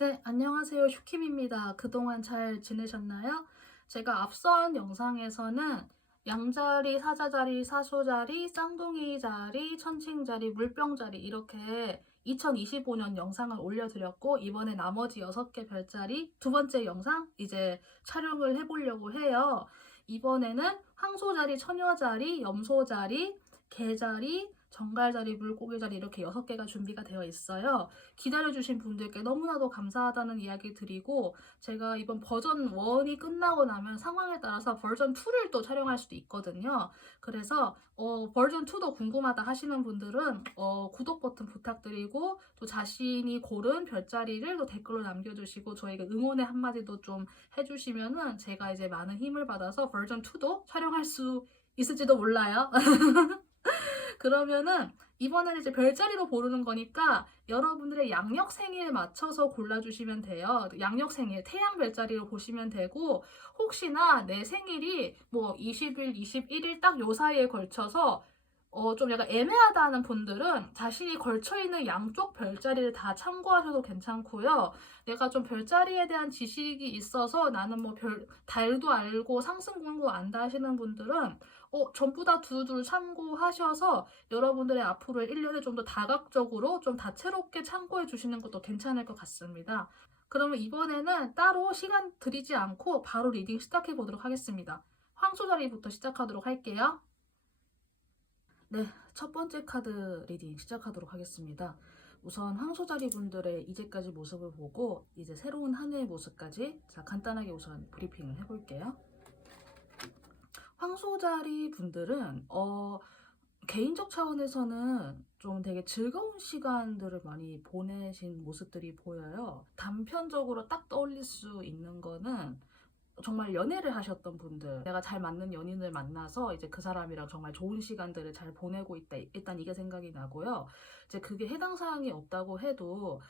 네, 안녕하세요. 슈킴입니다. 그동안 잘 지내셨나요? 제가 앞선 영상에서는 양자리, 사자자리, 사소자리, 쌍둥이자리, 천칭자리, 물병자리 이렇게 2025년 영상을 올려드렸고, 이번에 나머지 6개 별자리 두 번째 영상 이제 촬영을 해보려고 해요. 이번에는 황소자리, 처녀자리, 염소자리, 개자리, 정갈자리, 물고기자리 이렇게 6개가 준비가 되어 있어요. 기다려주신 분들께 너무나도 감사하다는 이야기 드리고, 제가 이번 버전 1이 끝나고 나면 상황에 따라서 버전 2를 또 촬영할 수도 있거든요. 그래서 버전 2도 궁금하다 하시는 분들은 구독 버튼 부탁드리고, 또 자신이 고른 별자리를 또 댓글로 남겨주시고 저에게 응원의 한마디도 좀 해주시면은 제가 이제 많은 힘을 받아서 버전 2도 촬영할 수 있을지도 몰라요. 그러면은 이번에는 이제 별자리로 고르는 거니까 여러분들의 양력 생일에 맞춰서 골라주시면 돼요. 양력 생일, 태양 별자리로 보시면 되고, 혹시나 내 생일이 뭐 20일, 21일 딱 요 사이에 걸쳐서 좀 약간 애매하다는 분들은 자신이 걸쳐있는 양쪽 별자리를 다 참고하셔도 괜찮고요. 내가 좀 별자리에 대한 지식이 있어서 나는 뭐 달도 알고 상승공도 안다 하시는 분들은 전부 다 두루두루 참고하셔서 여러분들의 앞으로의 1년을 좀 더 다각적으로 좀 다채롭게 참고해 주시는 것도 괜찮을 것 같습니다. 그러면 이번에는 따로 시간 들이지 않고 바로 리딩 시작해 보도록 하겠습니다. 황소자리부터 시작하도록 할게요. 네, 첫 번째 카드 리딩 시작하도록 하겠습니다. 우선 황소자리 분들의 이제까지 모습을 보고 이제 새로운 한 해의 모습까지 간단하게 우선 브리핑을 해볼게요. 황소자리 분들은 개인적 차원에서는 좀 되게 즐거운 시간들을 많이 보내신 모습들이 보여요. 단편적으로 딱 떠올릴 수 있는 거는 정말 연애를 하셨던 분들, 내가 잘 맞는 연인을 만나서 이제 그 사람이랑 정말 좋은 시간들을 잘 보내고 있다. 일단 이게 생각이 나고요. 이제 그게 해당 사항이 없다고 해도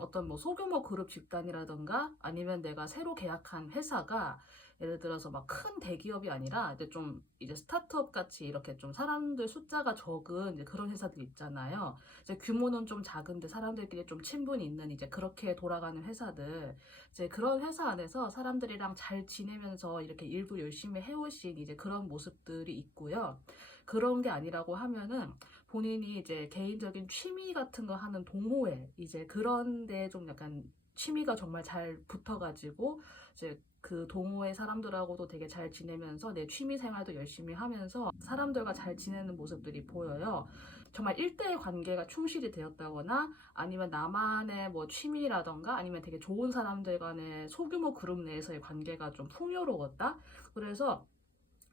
어떤 뭐 소규모 그룹 집단이라던가 아니면 내가 새로 계약한 회사가 예를 들어서 막 큰 대기업이 아니라 이제 좀 이제 스타트업 같이 이렇게 좀 사람들 숫자가 적은 이제 그런 회사들 있잖아요. 이제 규모는 좀 작은데 사람들끼리 좀 친분이 있는 이제 그렇게 돌아가는 회사들. 이제 그런 회사 안에서 사람들이랑 잘 지내면서 이렇게 일도 열심히 해오신 이제 그런 모습들이 있고요. 그런 게 아니라고 하면은 본인이 이제 개인적인 취미 같은 거 하는 동호회 이제 그런데 좀 약간 취미가 정말 잘 붙어가지고 이제 그 동호회 사람들하고도 되게 잘 지내면서 내 취미 생활도 열심히 하면서 사람들과 잘 지내는 모습들이 보여요. 정말 일대의 관계가 충실이 되었다거나 아니면 나만의 뭐 취미라던가 아니면 되게 좋은 사람들 간의 소규모 그룹 내에서의 관계가 좀 풍요로웠다. 그래서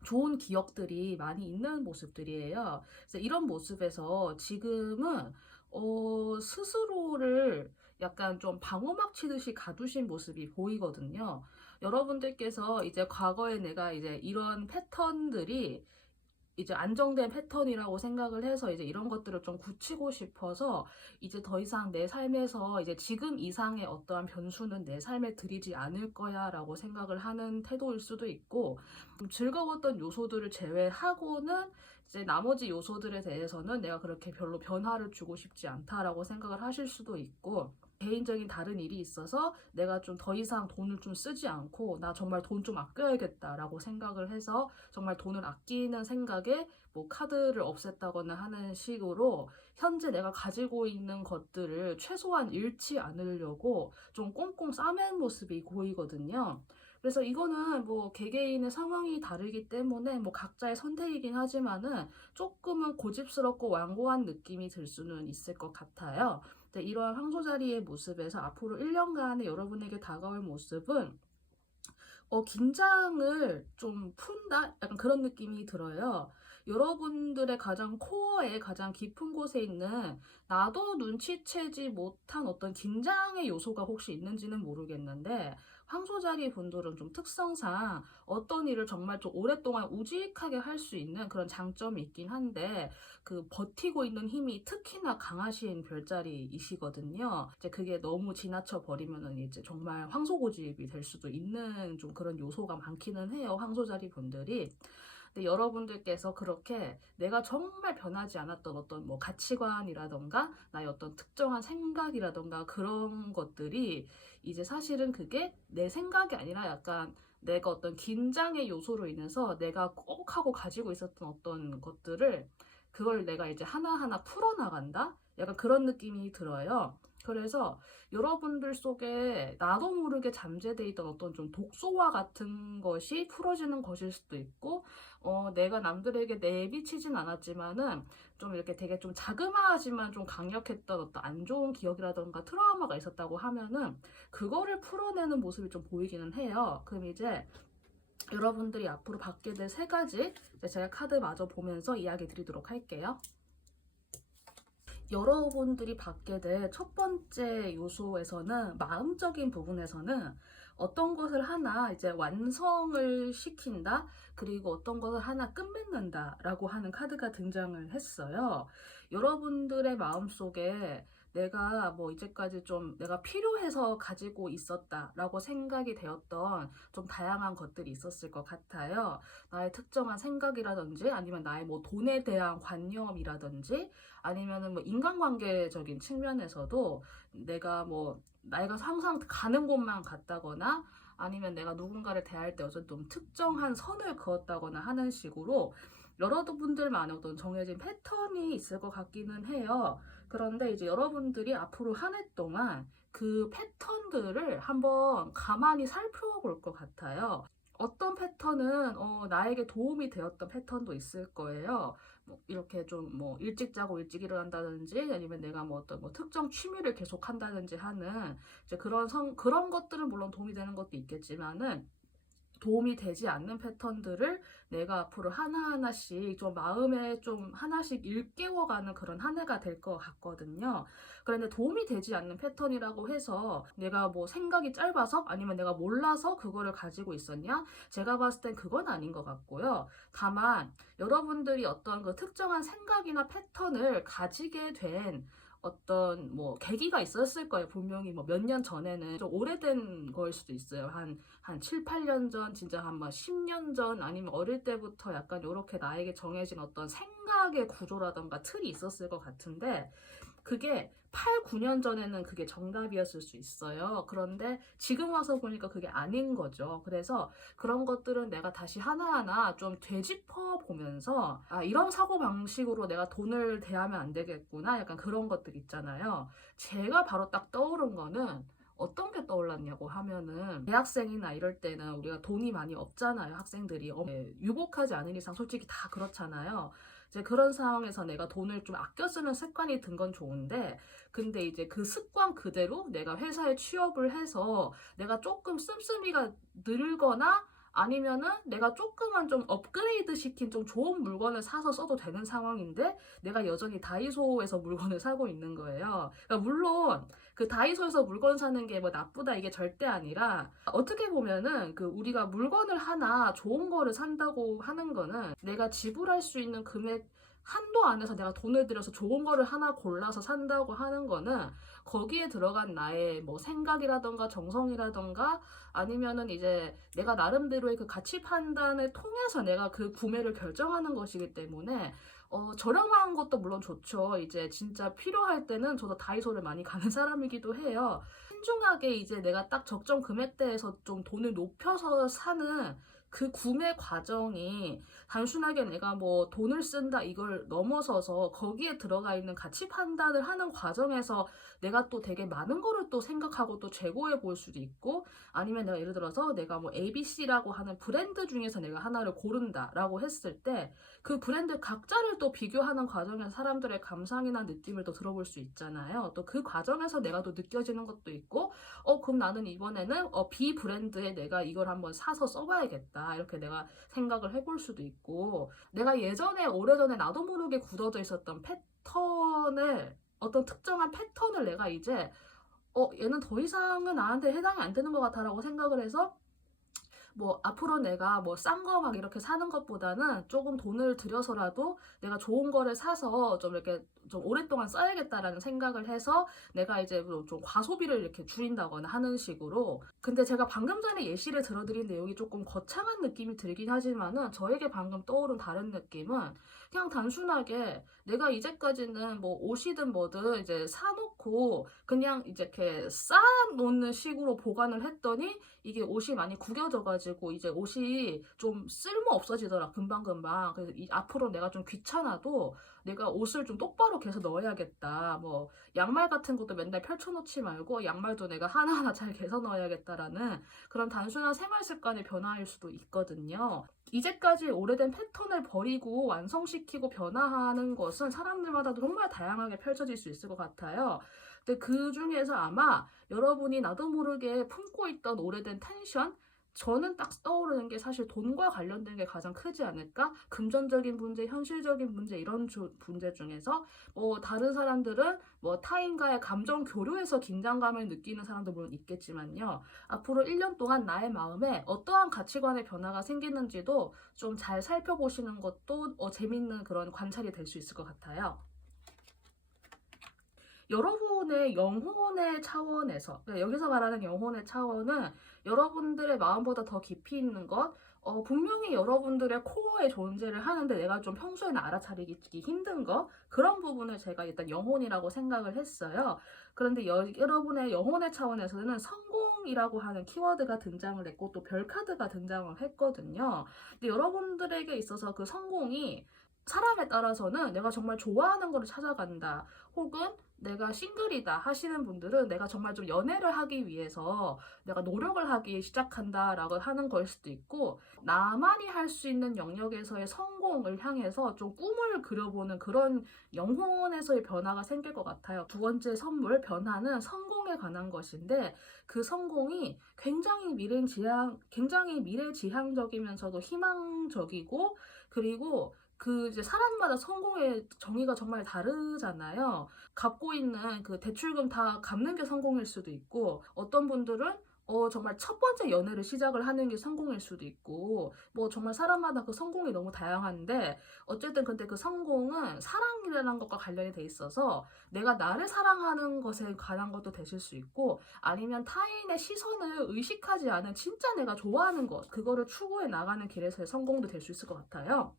좋은 기억들이 많이 있는 모습들이에요. 그래서 이런 모습에서 지금은 스스로를 약간 좀 방어막 치듯이 가두신 모습이 보이거든요. 여러분들께서 이제 과거에 내가 이제 이런 패턴들이 이제 안정된 패턴이라고 생각을 해서 이제 이런 것들을 좀 굳히고 싶어서 이제 더 이상 내 삶에서 이제 지금 이상의 어떠한 변수는 내 삶에 들이지 않을 거야 라고 생각을 하는 태도일 수도 있고, 좀 즐거웠던 요소들을 제외하고는 이제 나머지 요소들에 대해서는 내가 그렇게 별로 변화를 주고 싶지 않다라고 생각을 하실 수도 있고, 개인적인 다른 일이 있어서 내가 좀 더 이상 돈을 좀 쓰지 않고 나 정말 돈 좀 아껴야겠다라고 생각을 해서 정말 돈을 아끼는 생각에 뭐 카드를 없앴다거나 하는 식으로 현재 내가 가지고 있는 것들을 최소한 잃지 않으려고 좀 꽁꽁 싸맨 모습이 보이거든요. 그래서 이거는 뭐 개개인의 상황이 다르기 때문에 뭐 각자의 선택이긴 하지만은 조금은 고집스럽고 완고한 느낌이 들 수는 있을 것 같아요. 이러한 황소자리의 모습에서 앞으로 1년간의 여러분에게 다가올 모습은 긴장을 좀 푼다? 약간 그런 느낌이 들어요. 여러분들의 가장 코어에 가장 깊은 곳에 있는 나도 눈치채지 못한 어떤 긴장의 요소가 혹시 있는지는 모르겠는데, 황소자리 분들은 좀 특성상 어떤 일을 정말 좀 오랫동안 우직하게 할 수 있는 그런 장점이 있긴 한데, 그 버티고 있는 힘이 특히나 강하신 별자리이시거든요. 이제 그게 너무 지나쳐 버리면은 이제 정말 황소고집이 될 수도 있는 좀 그런 요소가 많기는 해요. 황소자리 분들이. 근데 여러분들께서 그렇게 내가 정말 변하지 않았던 어떤 뭐 가치관이라던가 나의 어떤 특정한 생각이라던가 그런 것들이 이제 사실은 그게 내 생각이 아니라 약간 내가 어떤 긴장의 요소로 인해서 내가 꼭 하고 가지고 있었던 어떤 것들을 그걸 내가 이제 하나하나 풀어나간다? 약간 그런 느낌이 들어요. 그래서 여러분들 속에 나도 모르게 잠재돼 있던 어떤 좀 독소와 같은 것이 풀어지는 것일 수도 있고, 내가 남들에게 내비치진 않았지만은 좀 이렇게 되게 좀 자그마하지만 좀 강력했던 어떤 안 좋은 기억이라던가 트라우마가 있었다고 하면은 그거를 풀어내는 모습이 좀 보이기는 해요. 그럼 이제 여러분들이 앞으로 받게 될 세 가지 제가 카드 마저 보면서 이야기 드리도록 할게요. 여러분들이 받게 될 첫 번째 요소에서는 마음적인 부분에서는 어떤 것을 하나 이제 완성을 시킨다, 그리고 어떤 것을 하나 끝맺는다 라고 하는 카드가 등장을 했어요. 여러분들의 마음속에 내가 뭐 이제까지 좀 내가 필요해서 가지고 있었다 라고 생각이 되었던 좀 다양한 것들이 있었을 것 같아요. 나의 특정한 생각이라든지 아니면 나의 뭐 돈에 대한 관념이라든지 아니면은 뭐 인간관계적인 측면에서도 내가 뭐 나이가 항상 가는 곳만 갔다거나 아니면 내가 누군가를 대할 때 어떤 좀 특정한 선을 그었다거나 하는 식으로 여러분들만의 어떤 정해진 패턴이 있을 것 같기는 해요. 그런데 이제 여러분들이 앞으로 한 해 동안 그 패턴들을 한번 가만히 살펴볼 것 같아요. 어떤 패턴은 나에게 도움이 되었던 패턴도 있을 거예요. 뭐 이렇게 좀 뭐 일찍 자고 일찍 일어난다든지 아니면 내가 뭐 어떤 뭐 특정 취미를 계속 한다든지 하는 이제 그런 것들은 물론 도움이 되는 것도 있겠지만은 도움이 되지 않는 패턴들을 내가 앞으로 하나하나씩 좀 마음에 좀 하나씩 일깨워가는 그런 한 해가 될 것 같거든요. 그런데 도움이 되지 않는 패턴이라고 해서 내가 뭐 생각이 짧아서 아니면 내가 몰라서 그거를 가지고 있었냐? 제가 봤을 땐 그건 아닌 것 같고요. 다만 여러분들이 어떤 그 특정한 생각이나 패턴을 가지게 된 어떤 뭐 계기가 있었을 거예요. 분명히 뭐 몇 년 전에는 좀 오래된 거일 수도 있어요. 한 7, 8년 전, 진짜 한 뭐 10년 전 아니면 어릴 때부터 약간 이렇게 나에게 정해진 어떤 생각의 구조라던가 틀이 있었을 것 같은데 그게 8, 9년 전에는 그게 정답이었을 수 있어요. 그런데 지금 와서 보니까 그게 아닌 거죠. 그래서 그런 것들은 내가 다시 하나하나 좀 되짚어 보면서 아, 이런 사고 방식으로 내가 돈을 대하면 안 되겠구나. 약간 그런 것들 있잖아요. 제가 바로 딱 떠오른 거는 어떤 게 떠올랐냐고 하면은 대학생이나 이럴 때는 우리가 돈이 많이 없잖아요. 학생들이 유복하지 않은 이상 솔직히 다 그렇잖아요. 이제 그런 상황에서 내가 돈을 좀 아껴 쓰는 습관이 든 건 좋은데 근데 이제 그 습관 그대로 내가 회사에 취업을 해서 내가 조금 씀씀이가 늘거나 아니면은 내가 조금만 좀 업그레이드 시킨 좀 좋은 물건을 사서 써도 되는 상황인데 내가 여전히 다이소에서 물건을 사고 있는 거예요. 그러니까 물론 그 다이소에서 물건 사는 게 뭐 나쁘다 이게 절대 아니라 어떻게 보면은 그 우리가 물건을 하나 좋은 거를 산다고 하는 거는 내가 지불할 수 있는 금액 한도 안에서 내가 돈을 들여서 좋은 거를 하나 골라서 산다고 하는 거는 거기에 들어간 나의 뭐 생각이라던가 정성이라던가 아니면은 이제 내가 나름대로의 그 가치 판단을 통해서 내가 그 구매를 결정하는 것이기 때문에 저렴한 것도 물론 좋죠. 이제 진짜 필요할 때는 저도 다이소를 많이 가는 사람이기도 해요. 신중하게 이제 내가 딱 적정 금액대에서 좀 돈을 높여서 사는 그 구매 과정이 단순하게 내가 뭐 돈을 쓴다 이걸 넘어서서 거기에 들어가 있는 가치 판단을 하는 과정에서 내가 또 되게 많은 거를 또 생각하고 또 재고해 볼 수도 있고 아니면 내가 예를 들어서 내가 뭐 ABC라고 하는 브랜드 중에서 내가 하나를 고른다라고 했을 때 그 브랜드 각자를 또 비교하는 과정에서 사람들의 감상이나 느낌을 또 들어볼 수 있잖아요. 또 그 과정에서 내가 또 느껴지는 것도 있고 그럼 나는 이번에는 B 브랜드에 내가 이걸 한번 사서 써봐야겠다. 이렇게 내가 생각을 해볼 수도 있고 내가 예전에 오래전에 나도 모르게 굳어져 있었던 패턴을 어떤 특정한 패턴을 내가 이제 얘는 더 이상은 나한테 해당이 안 되는 것 같아라고 생각을 해서 뭐 앞으로 내가 뭐 싼 거 막 이렇게 사는 것보다는 조금 돈을 들여서라도 내가 좋은 거를 사서 좀 이렇게 좀 오랫동안 써야겠다라는 생각을 해서 내가 이제 뭐좀 과소비를 이렇게 줄인다거나 하는 식으로. 근데 제가 방금 전에 예시를 들어드린 내용이 조금 거창한 느낌이 들긴 하지만은 저에게 방금 떠오른 다른 느낌은 그냥 단순하게 내가 이제까지는 뭐 옷이든 뭐든 이제 사놓고 그냥 이제 이렇게 쌓아놓는 식으로 보관을 했더니 이게 옷이 많이 구겨져가지고 이제 옷이 좀 쓸모 없어지더라, 금방금방. 그래서 앞으로 내가 좀 귀찮아도 내가 옷을 좀 똑바로 개서 넣어야겠다. 뭐 양말 같은 것도 맨날 펼쳐놓지 말고 양말도 내가 하나하나 잘 개서 넣어야겠다라는 그런 단순한 생활 습관의 변화일 수도 있거든요. 이제까지 오래된 패턴을 버리고 완성시키고 변화하는 것은 사람들마다 정말 다양하게 펼쳐질 수 있을 것 같아요. 근데 그 중에서 아마 여러분이 나도 모르게 품고 있던 오래된 텐션, 저는 딱 떠오르는 게 사실 돈과 관련된 게 가장 크지 않을까? 금전적인 문제, 현실적인 문제, 이런 문제 중에서 다른 사람들은 뭐 타인과의 감정 교류에서 긴장감을 느끼는 사람도 물론 있겠지만요. 앞으로 1년 동안 나의 마음에 어떠한 가치관의 변화가 생기는지도 좀 잘 살펴보시는 것도 재밌는 그런 관찰이 될 수 있을 것 같아요. 여러분의 영혼의 차원에서, 그러니까 여기서 말하는 영혼의 차원은 여러분들의 마음보다 더 깊이 있는 것, 분명히 여러분들의 코어의 존재를 하는데 내가 좀 평소에는 알아차리기 힘든 것, 그런 부분을 제가 일단 영혼이라고 생각을 했어요. 그런데 여러분의 영혼의 차원에서는 성공이라고 하는 키워드가 등장을 했고 또 별카드가 등장을 했거든요. 근데 여러분들에게 있어서 그 성공이 사람에 따라서는 내가 정말 좋아하는 거를 찾아간다, 혹은 내가 싱글이다 하시는 분들은 내가 정말 좀 연애를 하기 위해서 내가 노력을 하기 시작한다라고 하는 걸 수도 있고, 나만이 할 수 있는 영역에서의 성공을 향해서 좀 꿈을 그려보는 그런 영혼에서의 변화가 생길 것 같아요. 두 번째 선물 변화는 성공에 관한 것인데, 그 성공이 굉장히 미래지향적이면서도 희망적이고, 그리고 그 이제 사람마다 성공의 정의가 정말 다르잖아요. 갖고 있는 그 대출금 다 갚는 게 성공일 수도 있고, 어떤 분들은 정말 첫 번째 연애를 시작을 하는 게 성공일 수도 있고, 뭐 정말 사람마다 그 성공이 너무 다양한데, 어쨌든 근데 그 성공은 사랑이라는 것과 관련이 돼 있어서 내가 나를 사랑하는 것에 관한 것도 되실 수 있고, 아니면 타인의 시선을 의식하지 않은 진짜 내가 좋아하는 것, 그거를 추구해 나가는 길에서의 성공도 될 수 있을 것 같아요.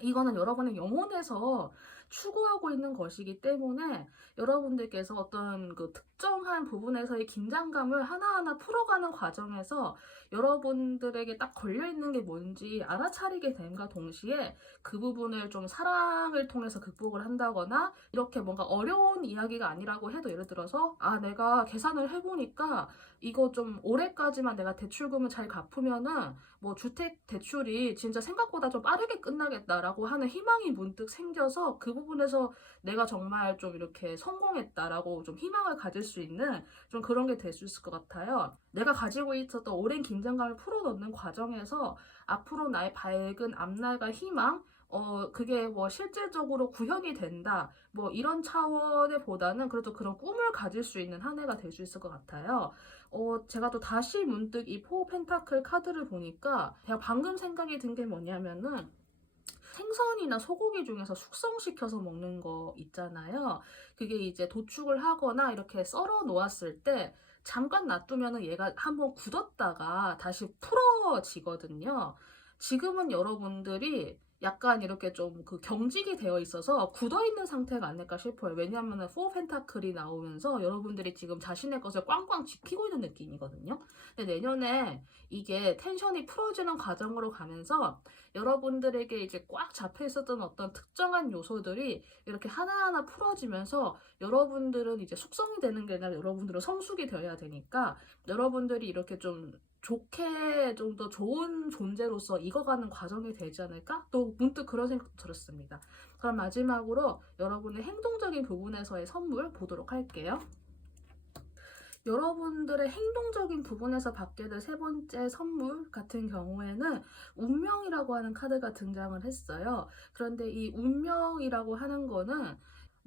이거는 여러분의 영혼에서 추구하고 있는 것이기 때문에 여러분들께서 어떤 그 특정한 부분에서의 긴장감을 하나하나 풀어가는 과정에서 여러분들에게 딱 걸려있는 게 뭔지 알아차리게 됨과 동시에 그 부분을 좀 사랑을 통해서 극복을 한다거나, 이렇게 뭔가 어려운 이야기가 아니라고 해도 예를 들어서 내가 계산을 해보니까 이거 좀 올해까지만 내가 대출금을 잘 갚으면은 뭐 주택 대출이 진짜 생각보다 좀 빠르게 끝나겠다라고 하는 희망이 문득 생겨서 그 부분에서 내가 정말 좀 이렇게 성공했다라고 좀 희망을 가질 수 있는 좀 그런 게 될 수 있을 것 같아요. 내가 가지고 있었던 오랜 긴장감을 풀어넣는 과정에서 앞으로 나의 밝은 앞날과 희망, 그게 뭐 실질적으로 구현이 된다, 뭐 이런 차원에 보다는 그래도 그런 꿈을 가질 수 있는 한 해가 될 수 있을 것 같아요. 제가 또 다시 문득 이 포 펜타클 카드를 보니까 제가 방금 생각이 든 게 뭐냐면은, 생선이나 소고기 중에서 숙성시켜서 먹는 거 있잖아요. 그게 이제 도축을 하거나 이렇게 썰어 놓았을 때 잠깐 놔두면은 얘가 한번 굳었다가 다시 풀어지거든요. 지금은 여러분들이 약간 이렇게 좀 그 경직이 되어 있어서 굳어 있는 상태가 아닐까 싶어요. 왜냐하면 포 펜타클이 나오면서 여러분들이 지금 자신의 것을 꽝꽝 지키고 있는 느낌이거든요. 근데 내년에 이게 텐션이 풀어지는 과정으로 가면서 여러분들에게 이제 꽉 잡혀 있었던 어떤 특정한 요소들이 이렇게 하나하나 풀어지면서 여러분들은 이제 숙성이 되는 게 아니라 여러분들은 성숙이 되어야 되니까, 여러분들이 이렇게 좀 좋게 좀 더 좋은 존재로서 익어가는 과정이 되지 않을까? 또 문득 그런 생각도 들었습니다. 그럼 마지막으로 여러분의 행동적인 부분에서의 선물 보도록 할게요. 여러분들의 행동적인 부분에서 받게 될 세 번째 선물 같은 경우에는 운명이라고 하는 카드가 등장을 했어요. 그런데 이 운명이라고 하는 거는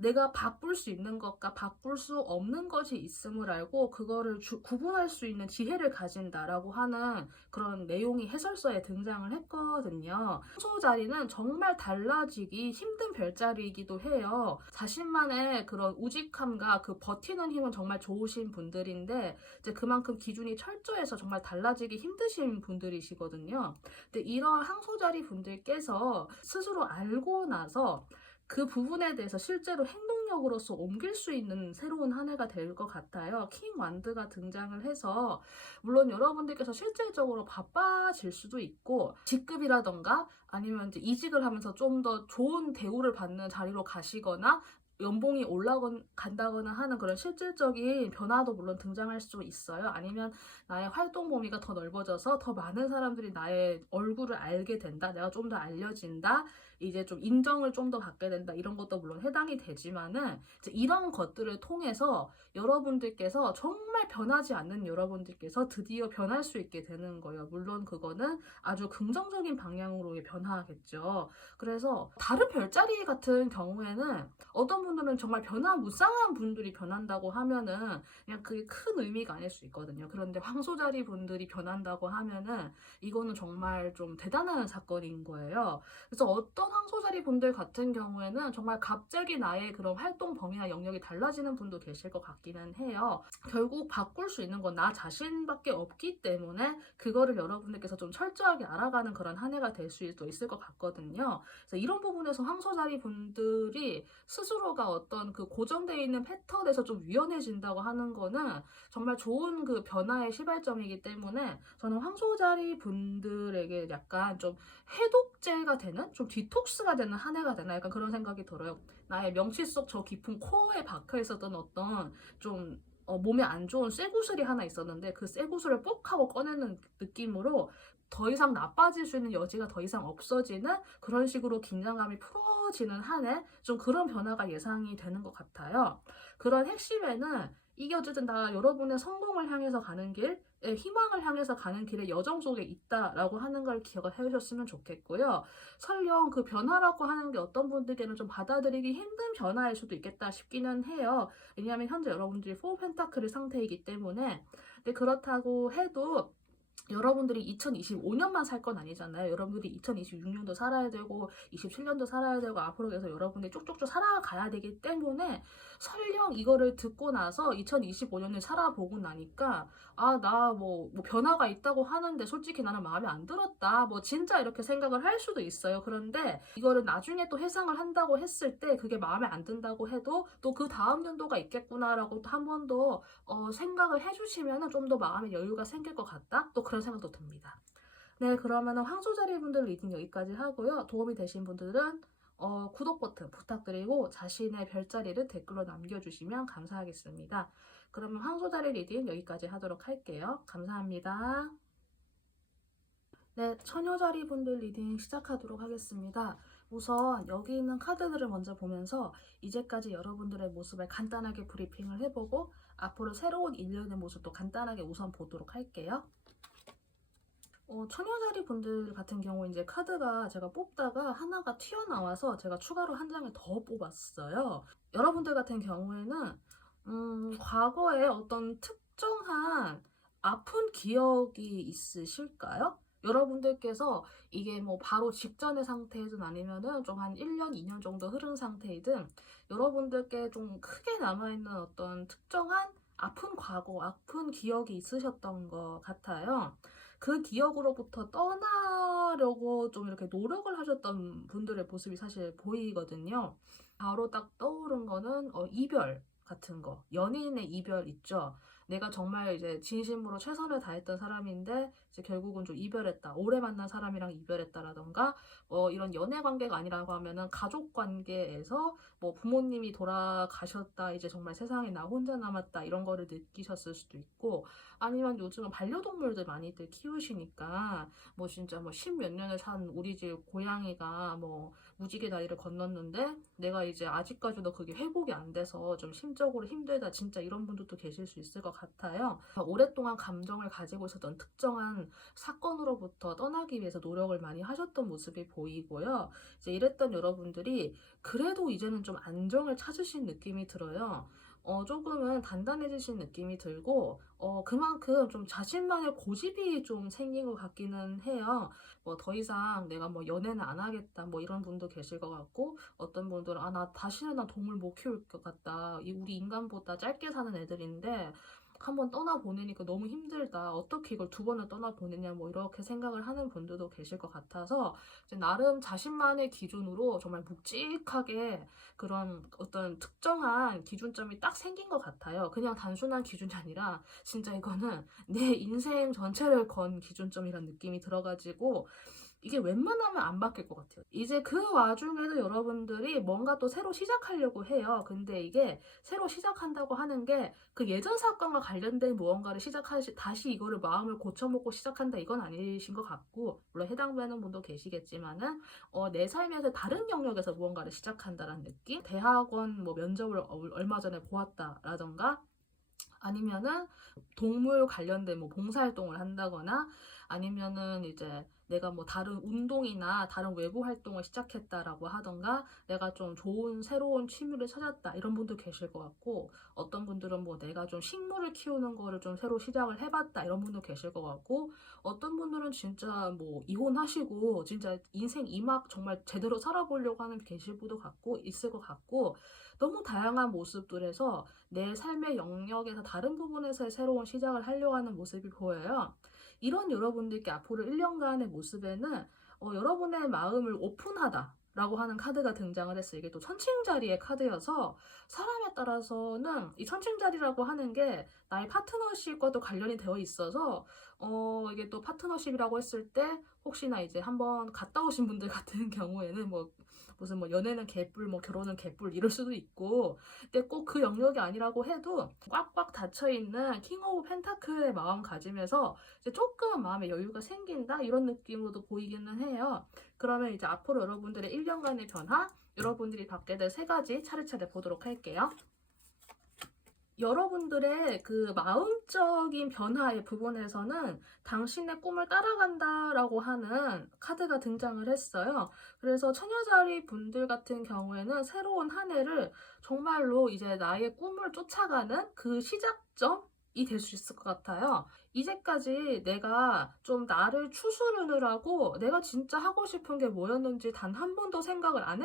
내가 바꿀 수 있는 것과 바꿀 수 없는 것이 있음을 알고 그거를 구분할 수 있는 지혜를 가진다라고 하는 그런 내용이 해설서에 등장을 했거든요. 평소 자리는 정말 달라지기 힘든 별자리이기도 해요. 자신만의 그런 우직함과 그 버티는 힘은 정말 좋으신 분들인데 이제 그만큼 기준이 철저해서 정말 달라지기 힘드신 분들이시거든요. 근데 이런 항소자리 분들께서 스스로 알고 나서 그 부분에 대해서 실제로 행동력으로서 옮길 수 있는 새로운 한 해가 될 것 같아요. 킹 완드가 등장을 해서 물론 여러분들께서 실질적으로 바빠질 수도 있고 직급이라던가 아니면 이제 이직을 하면서 좀 더 좋은 대우를 받는 자리로 가시거나 연봉이 올라간다거나 하는 그런 실질적인 변화도 물론 등장할 수 있어요. 아니면 나의 활동 범위가 더 넓어져서 더 많은 사람들이 나의 얼굴을 알게 된다. 내가 좀 더 알려진다. 이제 좀 인정을 좀 더 받게 된다. 이런 것도 물론 해당이 되지만은 이제 이런 것들을 통해서 여러분들께서 정말 변하지 않는 여러분들께서 드디어 변할 수 있게 되는 거예요. 물론 그거는 아주 긍정적인 방향으로의 변화겠죠. 그래서 다른 별자리 같은 경우에는 어떤 분들은 정말 변화무쌍한 분들이 변한다고 하면은 그냥 그게 큰 의미가 아닐 수 있거든요. 그런데 황소자리 분들이 변한다고 하면은 이거는 정말 좀 대단한 사건인 거예요. 그래서 어떤 황소자리 분들 같은 경우에는 정말 갑자기 나의 그런 활동 범위나 영역이 달라지는 분도 계실 것 같기는 해요. 결국 바꿀 수 있는 건 나 자신밖에 없기 때문에 그거를 여러분들께서 좀 철저하게 알아가는 그런 한 해가 될 수도 있을 것 같거든요. 그래서 이런 부분에서 황소자리 분들이 스스로가 어떤 그 고정되어 있는 패턴에서 좀 유연해진다고 하는 거는 정말 좋은 그 변화의 시발점이기 때문에 저는 황소자리 분들에게 약간 좀 해독제가 되는 좀 디톡스가 되는 한 해가 되나 약간 그런 생각이 들어요. 나의 명치 속 저 깊은 코어에 박혀 있었던 어떤 좀 몸에 안 좋은 쇠구슬이 하나 있었는데 그 쇠구슬을 뽁 하고 꺼내는 느낌으로 더 이상 나빠질 수 있는 여지가 더 이상 없어지는 그런 식으로 긴장감이 풀어지는 한 해? 좀 그런 변화가 예상이 되는 것 같아요. 그런 핵심에는 이게 어쨌든 다 여러분의 성공을 향해서 가는 길, 희망을 향해서 가는 길의 여정 속에 있다라고 하는 걸 기억을 해주셨으면 좋겠고요. 설령 그 변화라고 하는 게 어떤 분들께는 좀 받아들이기 힘든 변화일 수도 있겠다 싶기는 해요. 왜냐하면 현재 여러분들이 4 펜타클의 상태이기 때문에. 근데 그렇다고 해도 여러분들이 2025년만 살 건 아니잖아요. 여러분들이 2026년도 살아야 되고 27년도 살아야 되고 앞으로 계속 여러분들이 쭉쭉쭉 살아가야 되기 때문에 설령 이거를 듣고 나서 2025년을 살아보고 나니까 나 뭐 변화가 있다고 하는데 솔직히 나는 마음에 안 들었다. 뭐 진짜 이렇게 생각을 할 수도 있어요. 그런데 이거를 나중에 또 해상을 한다고 했을 때 그게 마음에 안 든다고 해도 또 그 다음 연도가 있겠구나라고 또 한 번 더 생각을 해주시면 좀 더 마음의 여유가 생길 것 같다? 또 그런 생각도 듭니다. 네, 그러면은 황소자리 분들 리딩 여기까지 하고요. 도움이 되신 분들은 구독 버튼 부탁드리고 자신의 별자리를 댓글로 남겨주시면 감사하겠습니다. 그러면 황소자리 리딩 여기까지 하도록 할게요. 감사합니다. 네, 처녀자리 분들 리딩 시작하도록 하겠습니다. 우선 여기 있는 카드들을 먼저 보면서 이제까지 여러분들의 모습을 간단하게 브리핑을 해보고 앞으로 새로운 1년의 모습도 간단하게 우선 보도록 할게요. 처녀자리 분들 같은 경우 이제 카드가 제가 뽑다가 하나가 튀어나와서 제가 추가로 한 장을 더 뽑았어요. 여러분들 같은 경우에는 과거에 어떤 특정한 아픈 기억이 있으실까요? 여러분들께서 이게 뭐 바로 직전의 상태이든 아니면은 좀 한 1년, 2년 정도 흐른 상태이든 여러분들께 좀 크게 남아있는 어떤 특정한 아픈 과거, 아픈 기억이 있으셨던 것 같아요. 그 기억으로부터 떠나려고 좀 이렇게 노력을 하셨던 분들의 모습이 사실 보이거든요. 바로 딱 떠오른 거는 이별 같은 거. 연인의 이별 있죠. 내가 정말 이제 진심으로 최선을 다했던 사람인데 이제 결국은 좀 이별했다. 오래 만난 사람이랑 이별했다라던가 이런 연애 관계가 아니라고 하면은 가족 관계에서 뭐 부모님이 돌아가셨다. 이제 정말 세상에 나 혼자 남았다. 이런 거를 느끼셨을 수도 있고 아니면 요즘은 반려동물들 많이들 키우시니까 뭐 진짜 뭐 십몇 년을 산 우리 집 고양이가 뭐 무지개 다리를 건넜는데 내가 이제 아직까지도 그게 회복이 안 돼서 좀 심적으로 힘들다, 진짜 이런 분들도 계실 수 있을 것 같아요. 오랫동안 감정을 가지고 있었던 특정한 사건으로부터 떠나기 위해서 노력을 많이 하셨던 모습이 보이고요. 이제 이랬던 여러분들이 그래도 이제는 좀 안정을 찾으신 느낌이 들어요. 조금은 단단해지신 느낌이 들고, 그만큼 좀 자신만의 고집이 좀 생긴 것 같기는 해요. 뭐 더 이상 내가 뭐 연애는 안 하겠다, 뭐 이런 분도 계실 것 같고, 어떤 분들은 나 다시는 나 동물 못 키울 것 같다. 우리 인간보다 짧게 사는 애들인데 한번 떠나보내니까 너무 힘들다. 어떻게 이걸 두 번을 떠나보내냐, 뭐 이렇게 생각을 하는 분들도 계실 것 같아서 이제 나름 자신만의 기준으로 정말 묵직하게 그런 어떤 특정한 기준점이 딱 생긴 것 같아요. 그냥 단순한 기준이 아니라 진짜 이거는 내 인생 전체를 건 기준점이란 느낌이 들어가지고 이게 웬만하면 안 바뀔 것 같아요. 이제 그 와중에도 여러분들이 뭔가 또 새로 시작하려고 해요. 근데 이게 새로 시작한다고 하는 게 그 예전 사건과 관련된 무언가를 시작하시, 다시 이거를 마음을 고쳐먹고 시작한다, 이건 아니신 것 같고, 물론 해당되는 분도 계시겠지만은, 내 삶에서 다른 영역에서 무언가를 시작한다라는 느낌? 대학원 뭐 면접을 얼마 전에 보았다라던가, 아니면은 동물 관련된 뭐 봉사활동을 한다거나, 아니면은 이제 내가 뭐 다른 운동이나 다른 외부 활동을 시작했다라고 하던가, 내가 좀 좋은 새로운 취미를 찾았다, 이런 분도 계실 것 같고, 어떤 분들은 뭐 내가 좀 식물을 키우는 거를 좀 새로 시작을 해봤다, 이런 분도 계실 것 같고, 어떤 분들은 진짜 뭐 이혼하시고 진짜 인생 이막 정말 제대로 살아보려고 하는 계실 분도 같고 있을 것 같고, 너무 다양한 모습들에서 내 삶의 영역에서 다른 부분에서의 새로운 시작을 하려고 하는 모습이 보여요. 이런 여러분들께 앞으로 1년간의 모습에는 여러분의 마음을 오픈하다 라고 하는 카드가 등장을 했어요. 이게 또 천칭자리의 카드여서 사람에 따라서는 이 천칭자리라고 하는 게 나의 파트너십과도 관련이 되어 있어서 이게 또 파트너십이라고 했을 때 혹시나 이제 한번 갔다 오신 분들 같은 경우에는 뭐 무슨 뭐 연애는 개뿔, 뭐 결혼은 개뿔 이럴 수도 있고, 근데 꼭 그 영역이 아니라고 해도 꽉꽉 닫혀있는 킹 오브 펜타클의 마음가짐에서 이제 조금은 마음의 여유가 생긴다, 이런 느낌으로도 보이기는 해요. 그러면 이제 앞으로 여러분들의 1년간의 변화, 여러분들이 받게 될 3가지 차례차례 보도록 할게요. 여러분들의 그 마음적인 변화의 부분에서는 당신의 꿈을 따라간다라고 하는 카드가 등장을 했어요. 그래서 처녀자리 분들 같은 경우에는 새로운 한 해를 정말로 이제 나의 꿈을 쫓아가는 그 시작점이 될 수 있을 것 같아요. 이제까지 내가 좀 나를 추스르느라고 내가 진짜 하고 싶은 게 뭐였는지 단 한 번도 생각을 안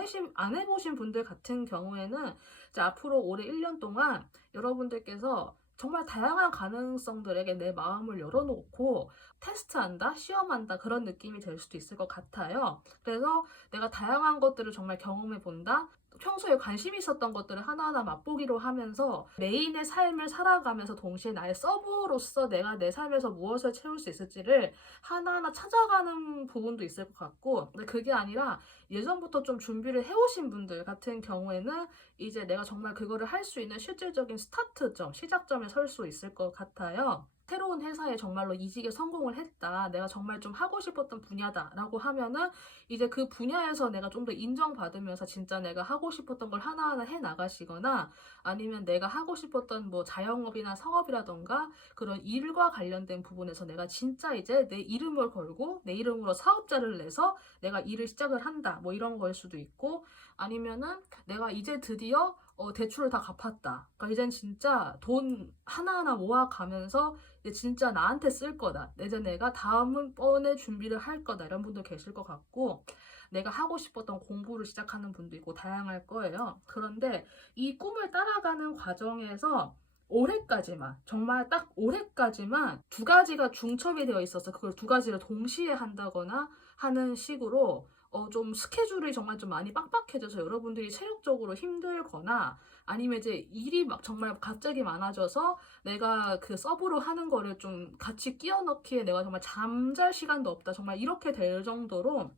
해보신 분들 같은 경우에는 이제 앞으로 올해 1년 동안 여러분들께서 정말 다양한 가능성들에게 내 마음을 열어놓고 테스트한다, 시험한다, 그런 느낌이 될 수도 있을 것 같아요. 그래서 내가 다양한 것들을 정말 경험해 본다. 평소에 관심 있었던 것들을 하나하나 맛보기로 하면서 메인의 삶을 살아가면서 동시에 나의 서브로서 내가 내 삶에서 무엇을 채울 수 있을지를 하나하나 찾아가는 부분도 있을 것 같고, 근데 그게 아니라 예전부터 좀 준비를 해오신 분들 같은 경우에는 이제 내가 정말 그거를 할 수 있는 실질적인 스타트점, 시작점에 설 수 있을 것 같아요. 새로운 회사에 정말로 이직에 성공을 했다, 내가 정말 좀 하고 싶었던 분야다라고 하면은 이제 그 분야에서 내가 좀 더 인정받으면서 진짜 내가 하고 싶었던 걸 하나하나 해 나가시거나, 아니면 내가 하고 싶었던 뭐 자영업이나 사업이라던가 그런 일과 관련된 부분에서 내가 진짜 이제 내 이름을 걸고 내 이름으로 사업자를 내서 내가 일을 시작을 한다, 뭐 이런 거일 수도 있고, 아니면은 내가 이제 드디어 대출을 다 갚았다, 그러니까 이젠 진짜 돈 하나하나 모아가면서 이제 진짜 나한테 쓸 거다, 이제 내가 다음번에 준비를 할 거다, 이런 분도 계실 것 같고, 내가 하고 싶었던 공부를 시작하는 분도 있고 다양할 거예요. 그런데 이 꿈을 따라가는 과정에서 올해까지만, 정말 딱 올해까지만 2가지가 중첩이 되어 있어서 그걸 2가지를 동시에 한다거나 하는 식으로 좀 스케줄이 정말 좀 많이 빡빡해져서 여러분들이 체력적으로 힘들거나, 아니면 이제 일이 막 정말 갑자기 많아져서 내가 그 서브로 하는 거를 좀 같이 끼워 넣기에 내가 정말 잠잘 시간도 없다, 정말 이렇게 될 정도로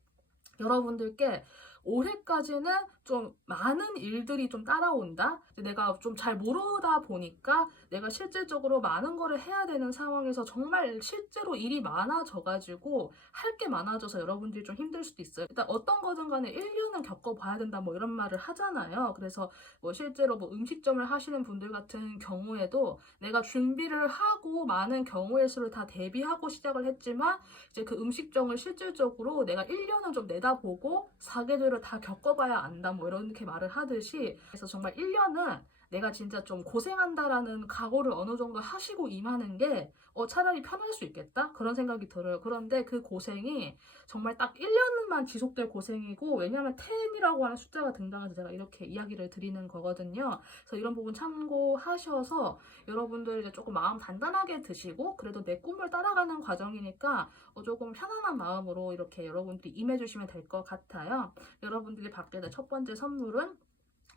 여러분들께 올해까지는 좀 많은 일들이 좀 따라온다? 내가 좀 잘 모르다 보니까 내가 실질적으로 많은 거를 해야 되는 상황에서 정말 실제로 일이 많아져가지고 할 게 많아져서 여러분들이 좀 힘들 수도 있어요. 일단 어떤 거든 간에 1년은 겪어봐야 된다 뭐 이런 말을 하잖아요. 그래서 뭐 실제로 뭐 음식점을 하시는 분들 같은 경우에도 내가 준비를 하고 많은 경우의 수를 다 대비하고 시작을 했지만 이제 그 음식점을 실질적으로 내가 1년은 좀 내다보고 사계절을 다 겪어봐야 안다 뭐 이렇게 말을 하듯이 그래서 정말 1년은 내가 진짜 좀 고생한다라는 각오를 어느 정도 하시고 임하는 게 차라리 편할 수 있겠다? 그런 생각이 들어요. 그런데 그 고생이 정말 딱 1년만 지속될 고생이고 왜냐하면 10이라고 하는 숫자가 등장해서 제가 이렇게 이야기를 드리는 거거든요. 그래서 이런 부분 참고하셔서 여러분들 이제 조금 마음 단단하게 드시고 그래도 내 꿈을 따라가는 과정이니까 조금 편안한 마음으로 이렇게 여러분들이 임해주시면 될 것 같아요. 여러분들이 받게 될 첫 번째 선물은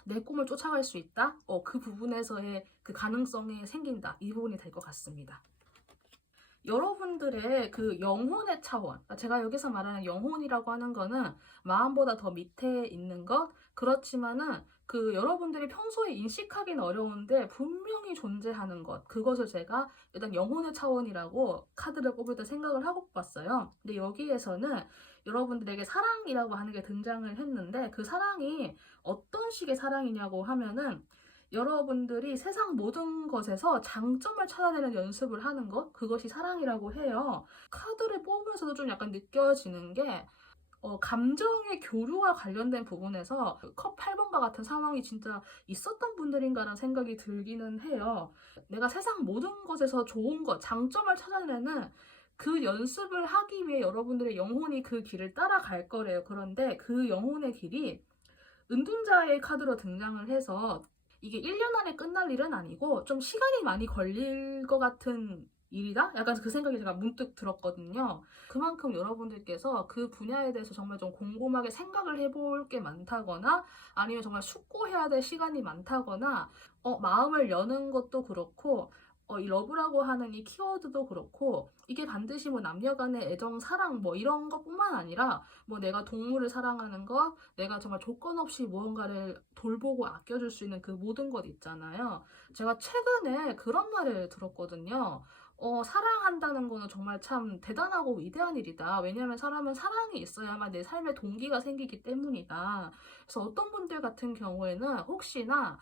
내 꿈을 쫓아갈 수 있다? 그 부분에서의 그 가능성이 생긴다. 이 부분이 될 것 같습니다. 여러분들의 그 영혼의 차원, 제가 여기서 말하는 영혼이라고 하는 거는 마음보다 더 밑에 있는 것, 그렇지만은 그 여러분들이 평소에 인식하기는 어려운데 분명히 존재하는 것, 그것을 제가 일단 영혼의 차원이라고 카드를 뽑을 때 생각을 하고 봤어요. 근데 여기에서는 여러분들에게 사랑이라고 하는 게 등장을 했는데 그 사랑이 어떤 식의 사랑이냐고 하면은 여러분들이 세상 모든 것에서 장점을 찾아내는 연습을 하는 것, 그것이 사랑이라고 해요. 카드를 뽑으면서도 좀 약간 느껴지는 게 감정의 교류와 관련된 부분에서 컵 8번과 같은 상황이 진짜 있었던 분들인가라는 생각이 들기는 해요. 내가 세상 모든 것에서 좋은 것, 장점을 찾아내는 그 연습을 하기 위해 여러분들의 영혼이 그 길을 따라갈 거래요. 그런데 그 영혼의 길이 은둔자의 카드로 등장을 해서 이게 1년 안에 끝날 일은 아니고 좀 시간이 많이 걸릴 것 같은 일이다? 약간 그 생각이 제가 문득 들었거든요. 그만큼 여러분들께서 그 분야에 대해서 정말 좀 곰곰하게 생각을 해볼 게 많다거나 아니면 정말 숙고해야 될 시간이 많다거나 마음을 여는 것도 그렇고 이 러브라고 하는 이 키워드도 그렇고 이게 반드시 뭐 남녀 간의 애정, 사랑 뭐 이런 것뿐만 아니라 뭐 내가 동물을 사랑하는 것, 내가 정말 조건 없이 무언가를 돌보고 아껴줄 수 있는 그 모든 것 있잖아요. 제가 최근에 그런 말을 들었거든요. 사랑한다는 거는 정말 참 대단하고 위대한 일이다. 왜냐하면 사람은 사랑이 있어야만 내 삶의 동기가 생기기 때문이다. 그래서 어떤 분들 같은 경우에는 혹시나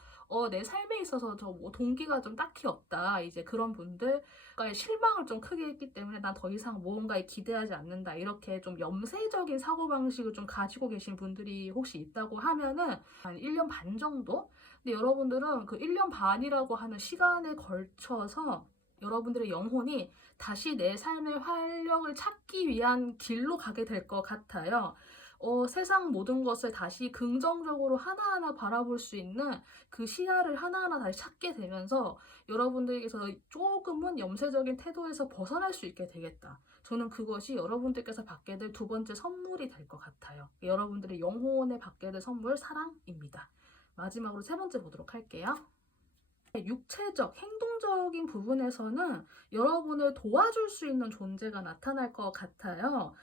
내 삶에 있어서 뭐 동기가 좀 딱히 없다. 이제 그런 분들과의 실망을 좀 크게 했기 때문에 난 더 이상 무언가에 기대하지 않는다. 이렇게 좀 염세적인 사고방식을 좀 가지고 계신 분들이 혹시 있다고 하면은 한 1년 반 정도? 근데 여러분들은 그 1년 반이라고 하는 시간에 걸쳐서 여러분들의 영혼이 다시 내 삶의 활력을 찾기 위한 길로 가게 될 것 같아요. 세상 모든 것을 다시 긍정적으로 하나하나 바라볼 수 있는 그 시야를 하나하나 다시 찾게 되면서 여러분들께서 조금은 염세적인 태도에서 벗어날 수 있게 되겠다. 저는 그것이 여러분들께서 받게 될 두 번째 선물이 될 것 같아요. 여러분들의 영혼에 받게 될 선물, 사랑입니다. 마지막으로 세 번째 보도록 할게요. 육체적, 행동적인 부분에서는 여러분을 도와줄 수 있는 존재가 나타날 것 같아요.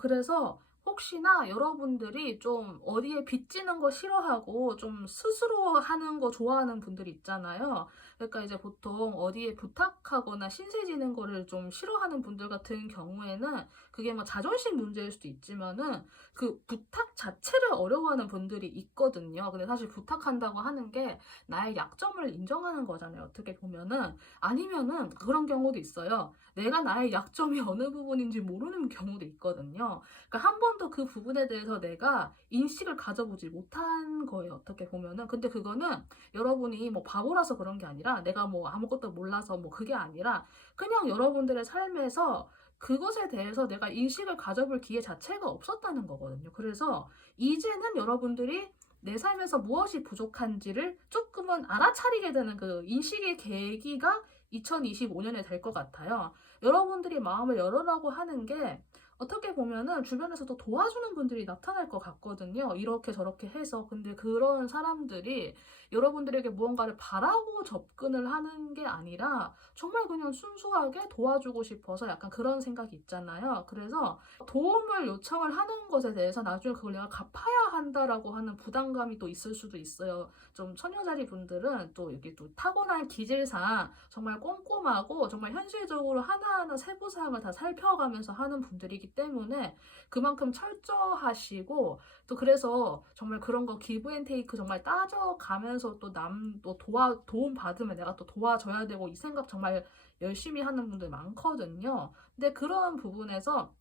그래서 혹시나 여러분들이 좀 어디에 빚지는 거 싫어하고 좀 스스로 하는 거 좋아하는 분들이 있잖아요. 그러니까 이제 보통 어디에 부탁하거나 신세 지는 거를 좀 싫어하는 분들 같은 경우에는 그게 뭐 자존심 문제일 수도 있지만은 그 부탁 자체를 어려워하는 분들이 있거든요. 근데 사실 부탁한다고 하는 게 나의 약점을 인정하는 거잖아요. 어떻게 보면은. 아니면은 그런 경우도 있어요. 내가 나의 약점이 어느 부분인지 모르는 경우도 있거든요. 그러니까 한 번도 그 부분에 대해서 내가 인식을 가져보지 못한 거예요. 어떻게 보면은. 근데 그거는 여러분이 뭐 바보라서 그런 게 아니라 내가 뭐 아무것도 몰라서 뭐 그게 아니라 그냥 여러분들의 삶에서 그것에 대해서 내가 인식을 가져볼 기회 자체가 없었다는 거거든요. 그래서 이제는 여러분들이 내 삶에서 무엇이 부족한지를 조금은 알아차리게 되는 그 인식의 계기가 2025년에 될 것 같아요. 여러분들이 마음을 열어라고 하는 게 어떻게 보면은 주변에서도 도와주는 분들이 나타날 것 같거든요. 이렇게 저렇게 해서. 근데 그런 사람들이 여러분들에게 무언가를 바라고 접근을 하는 게 아니라 정말 그냥 순수하게 도와주고 싶어서 약간 그런 생각이 있잖아요. 그래서 도움을 요청을 하는 것에 대해서 나중에 그걸 내가 갚아야 한다라고 하는 부담감이 또 있을 수도 있어요. 좀 처녀자리 분들은 또 이게 또 타고난 기질상 정말 꼼꼼하고 정말 현실적으로 하나하나 세부사항을 다 살펴가면서 하는 분들이기 때문에 그만큼 철저하시고, 또 그래서 정말 그런 거 기브 앤 테이크 정말 따져가면서 또 또 도움 받으면 내가 또 도와줘야 되고 이 생각 정말 열심히 하는 분들 많거든요. 근데 그런 부분에서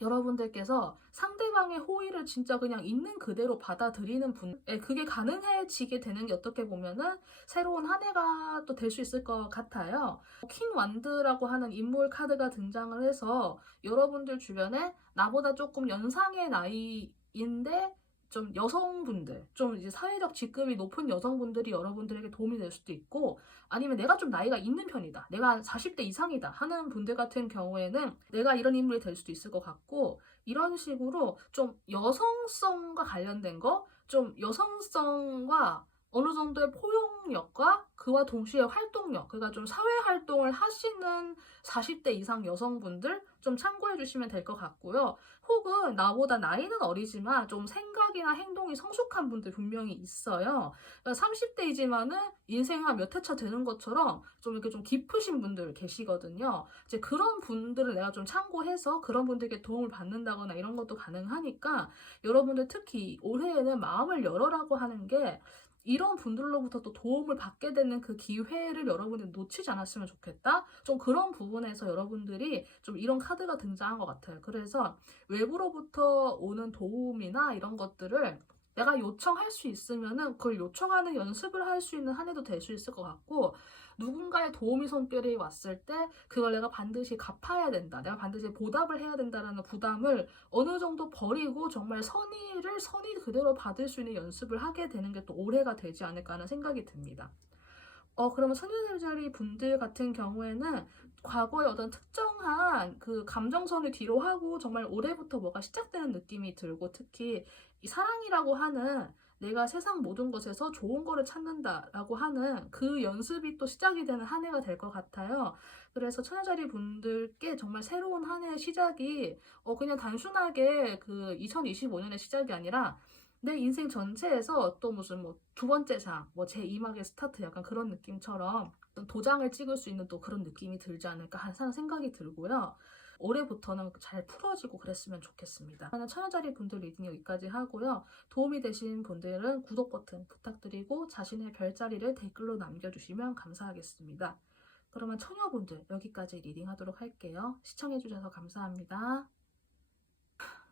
여러분들께서 상대방의 호의를 진짜 그냥 있는 그대로 받아들이는 그게 가능해지게 되는 게 어떻게 보면은 새로운 한 해가 또 될 수 있을 것 같아요. 퀸 완드라고 하는 인물 카드가 등장을 해서 여러분들 주변에 나보다 조금 연상의 나이인데 좀 여성분들, 좀 이제 사회적 직급이 높은 여성분들이 여러분들에게 도움이 될 수도 있고, 아니면 내가 좀 나이가 있는 편이다, 내가 40대 이상이다 하는 분들 같은 경우에는 내가 이런 인물이 될 수도 있을 것 같고, 이런 식으로 좀 여성성과 관련된 거, 좀 여성성과 어느 정도의 포용력과 그와 동시에 활동력, 그러니까 좀 사회 활동을 하시는 40대 이상 여성분들 좀 참고해 주시면 될 것 같고요. 혹은 나보다 나이는 어리지만 좀 생각이나 행동이 성숙한 분들 분명히 있어요. 30대이지만은 인생 한 몇 회차 되는 것처럼 좀 이렇게 좀 깊으신 분들 계시거든요. 이제 그런 분들을 내가 좀 참고해서 그런 분들께 도움을 받는다거나 이런 것도 가능하니까, 여러분들 특히 올해에는 마음을 열어라고 하는 게 이런 분들로부터 또 도움을 받게 되는 그 기회를 여러분들 놓치지 않았으면 좋겠다. 좀 그런 부분에서 여러분들이 좀 이런 카드가 등장한 것 같아요. 그래서 외부로부터 오는 도움이나 이런 것들을 내가 요청할 수 있으면은 그걸 요청하는 연습을 할 수 있는 한 해도 될 수 있을 것 같고, 누군가의 도움이 손길이 왔을 때 그걸 내가 반드시 갚아야 된다, 내가 반드시 보답을 해야 된다라는 부담을 어느 정도 버리고 정말 선의 그대로 받을 수 있는 연습을 하게 되는 게 또 올해가 되지 않을까 하는 생각이 듭니다. 그러면 선녀자리 분들 같은 경우에는 과거의 어떤 특정한 그 감정선을 뒤로 하고 정말 올해부터 뭐가 시작되는 느낌이 들고, 특히 이 사랑이라고 하는 내가 세상 모든 것에서 좋은 거를 찾는다라고 하는 그 연습이 또 시작이 되는 한 해가 될 것 같아요. 그래서 처녀자리 분들께 정말 새로운 한 해의 시작이 그냥 단순하게 그 2025년의 시작이 아니라 내 인생 전체에서 또 무슨 뭐 두 번째 상, 뭐 제2막의 스타트, 약간 그런 느낌처럼 도장을 찍을 수 있는 또 그런 느낌이 들지 않을까 하는 생각이 들고요. 올해부터는 잘 풀어지고 그랬으면 좋겠습니다. 저는 천여자리 분들 리딩 여기까지 하고요. 도움이 되신 분들은 구독 버튼 부탁드리고 자신의 별자리를 댓글로 남겨주시면 감사하겠습니다. 그러면 처녀분들 여기까지 리딩하도록 할게요. 시청해주셔서 감사합니다.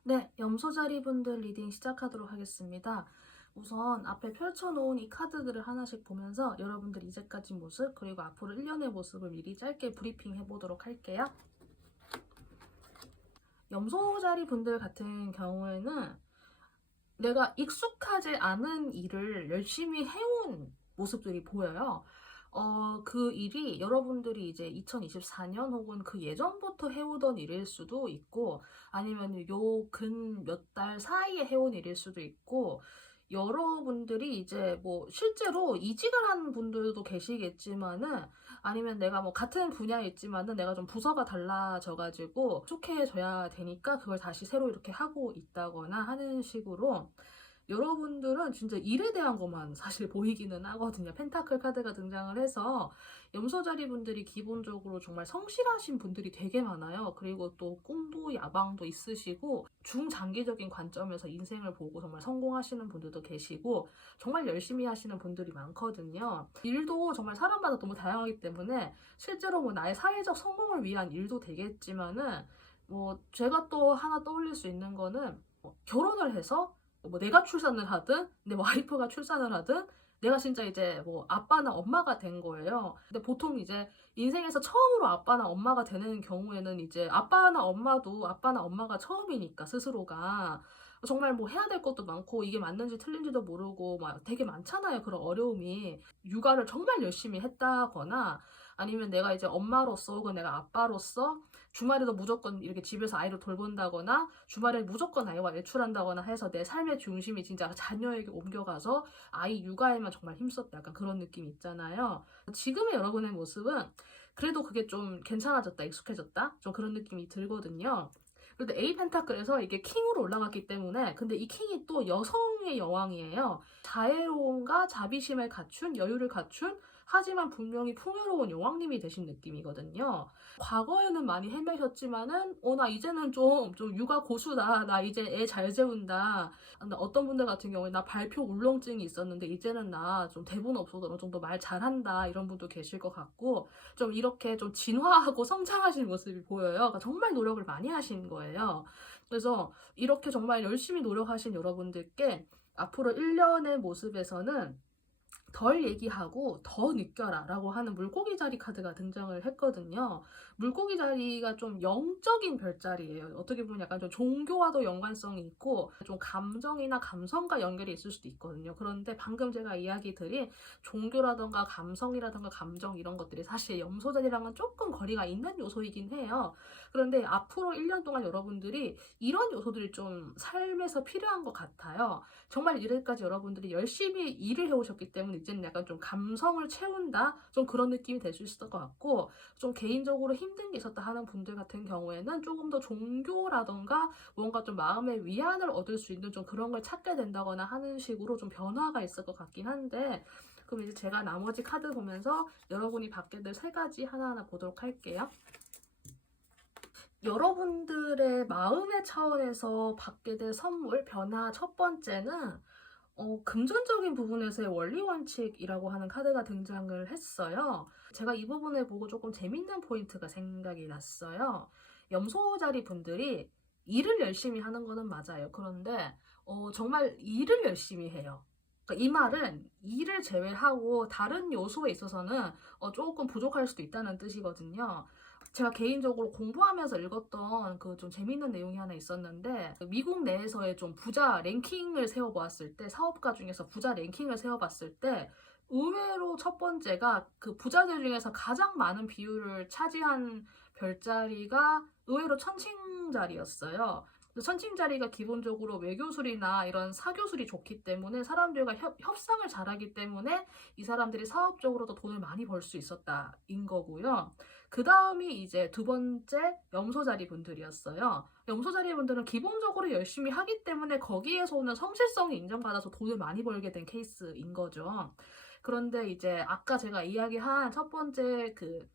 네, 염소자리 분들 리딩 시작하도록 하겠습니다. 우선 앞에 펼쳐놓은 이 카드들을 하나씩 보면서 여러분들 이제까지 모습, 그리고 앞으로 1년의 모습을 미리 짧게 브리핑 해보도록 할게요. 염소자리 분들 같은 경우에는 내가 익숙하지 않은 일을 열심히 해온 모습들이 보여요. 그 일이 여러분들이 이제 2024년 혹은 그 예전부터 해오던 일일 수도 있고, 아니면 요 근 몇 달 사이에 해온 일일 수도 있고, 여러분들이 이제 뭐 실제로 이직을 한 분들도 계시겠지만은, 아니면 내가 뭐 같은 분야에 있지만은 내가 좀 부서가 달라져가지고 속해져야 되니까 그걸 다시 새로 이렇게 하고 있다거나 하는 식으로, 여러분들은 진짜 일에 대한 것만 사실 보이기는 하거든요. 펜타클 카드가 등장을 해서 염소자리 분들이 기본적으로 정말 성실하신 분들이 되게 많아요. 그리고 또 꿈도 야망도 있으시고 중장기적인 관점에서 인생을 보고 정말 성공하시는 분들도 계시고 정말 열심히 하시는 분들이 많거든요. 일도 정말 사람마다 너무 다양하기 때문에 실제로 뭐 나의 사회적 성공을 위한 일도 되겠지만은, 뭐 제가 또 하나 떠올릴 수 있는 거는 결혼을 해서 뭐 내가 출산을 하든 내 와이프가 출산을 하든 내가 진짜 이제 뭐 아빠나 엄마가 된 거예요. 근데 보통 이제 인생에서 처음으로 아빠나 엄마가 되는 경우에는 이제 아빠나 엄마가 처음이니까 스스로가 정말 뭐 해야 될 것도 많고 이게 맞는지 틀린지도 모르고 막 되게 많잖아요. 그런 어려움이. 육아를 정말 열심히 했다거나 아니면 내가 이제 엄마로서 혹은 내가 아빠로서 주말에도 무조건 이렇게 집에서 아이를 돌본다거나 주말에 무조건 아이와 외출한다거나 해서 내 삶의 중심이 진짜 자녀에게 옮겨가서 아이 육아에만 정말 힘썼다. 약간 그런 느낌이 있잖아요. 지금의 여러분의 모습은 그래도 그게 좀 괜찮아졌다, 익숙해졌다? 좀 그런 느낌이 들거든요. 그런데 A 펜타클에서 이게 킹으로 올라갔기 때문에 근데 이 킹이 또 여성의 여왕이에요. 자애로움과 자비심을 갖춘 여유를 갖춘 하지만 분명히 풍요로운 여왕님이 되신 느낌이거든요. 과거에는 많이 헤매셨지만은 나 이제는 좀 육아 고수다. 나 이제 애 잘 재운다. 근데 어떤 분들 같은 경우에 나 발표 울렁증이 있었는데 이제는 나 좀 대본 없어도 어느 정도 말 잘한다. 이런 분도 계실 것 같고 좀 이렇게 좀 진화하고 성장하신 모습이 보여요. 그러니까 정말 노력을 많이 하신 거예요. 그래서 이렇게 정말 열심히 노력하신 여러분들께 앞으로 1년의 모습에서는 덜 얘기하고 더 느껴라 라고 하는 물고기 자리 카드가 등장을 했거든요. 물고기 자리가 좀 영적인 별자리예요. 어떻게 보면 약간 좀 종교와도 연관성이 있고 좀 감정이나 감성과 연결이 있을 수도 있거든요. 그런데 방금 제가 이야기 드린 종교라던가 감성이라던가 감정 이런 것들이 사실 염소 자리랑은 조금 거리가 있는 요소이긴 해요. 그런데 앞으로 1년 동안 여러분들이 이런 요소들이 좀 삶에서 필요한 것 같아요. 정말 이래까지 여러분들이 열심히 일을 해오셨기 때문에 이제는 약간 좀 감성을 채운다? 좀 그런 느낌이 될 수 있을 것 같고 좀 개인적으로 힘든 게 있었다 하는 분들 같은 경우에는 조금 더 종교라던가 뭔가 좀 마음의 위안을 얻을 수 있는 좀 그런 걸 찾게 된다거나 하는 식으로 좀 변화가 있을 것 같긴 한데 그럼 이제 제가 나머지 카드 보면서 여러분이 받게 될 3가지 하나하나 보도록 할게요. 여러분들의 마음의 차원에서 받게 될 선물, 변화 첫 번째는 금전적인 부분에서의 원리 원칙이라고 하는 카드가 등장을 했어요. 제가 이 부분을 보고 조금 재밌는 포인트가 생각이 났어요. 염소자리 분들이 일을 열심히 하는 거는 맞아요. 그런데 정말 일을 열심히 해요. 그러니까 이 말은 일을 제외하고 다른 요소에 있어서는 조금 부족할 수도 있다는 뜻이거든요. 제가 개인적으로 공부하면서 읽었던 그 좀 재밌는 내용이 하나 있었는데 미국 내에서의 좀 부자 랭킹을 세워보았을 때 사업가 중에서 부자 랭킹을 세워봤을 때 의외로 첫 번째가 그 부자들 중에서 가장 많은 비율을 차지한 별자리가 의외로 천칭자리였어요. 천칭자리가 기본적으로 외교술이나 이런 사교술이 좋기 때문에 사람들과 협상을 잘하기 때문에 이 사람들이 사업적으로도 돈을 많이 벌 수 있었다인 거고요. 그 다음이 이제 두 번째 염소자리 분들이었어요. 염소자리 분들은 기본적으로 열심히 하기 때문에 거기에서 오는 성실성이 인정받아서 돈을 많이 벌게 된 케이스인 거죠. 그런데 이제 아까 제가 이야기한 첫 번째 그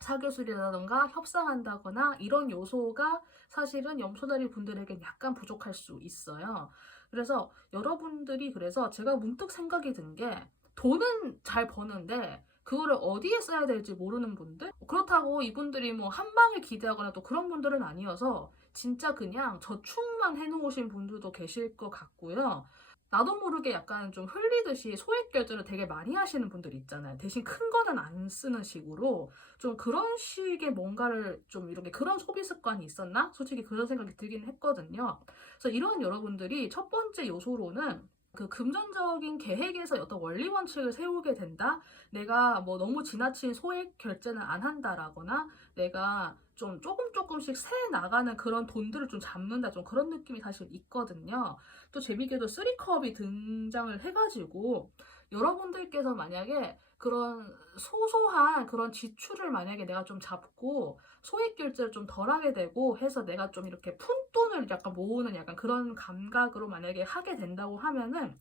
사교술이라던가 협상한다거나 이런 요소가 사실은 염소자리 분들에게 약간 부족할 수 있어요. 그래서 여러분들이 그래서 제가 문득 생각이 든 게 돈은 잘 버는데 그거를 어디에 써야 될지 모르는 분들? 그렇다고 이분들이 뭐 한 방을 기대하거나 또 그런 분들은 아니어서 진짜 그냥 저축만 해놓으신 분들도 계실 것 같고요. 나도 모르게 약간 좀 흘리듯이 소액 결제를 되게 많이 하시는 분들 있잖아요. 대신 큰 거는 안 쓰는 식으로 좀 그런 식의 뭔가를 좀 이렇게 그런 소비 습관이 있었나? 솔직히 그런 생각이 들긴 했거든요. 그래서 이러한 여러분들이 첫 번째 요소로는 그 금전적인 계획에서 어떤 원리 원칙을 세우게 된다? 내가 뭐 너무 지나친 소액 결제는 안 한다라거나 내가 좀 조금씩 새 나가는 그런 돈들을 좀 잡는다 좀 그런 느낌이 사실 있거든요. 또 재밌게도 쓰리컵이 등장을 해가지고 여러분들께서 만약에 그런 소소한 그런 지출을 만약에 내가 좀 잡고 소액 결제를 좀 덜하게 되고 해서 내가 좀 이렇게 푼돈을 약간 모으는 약간 그런 감각으로 만약에 하게 된다고 하면은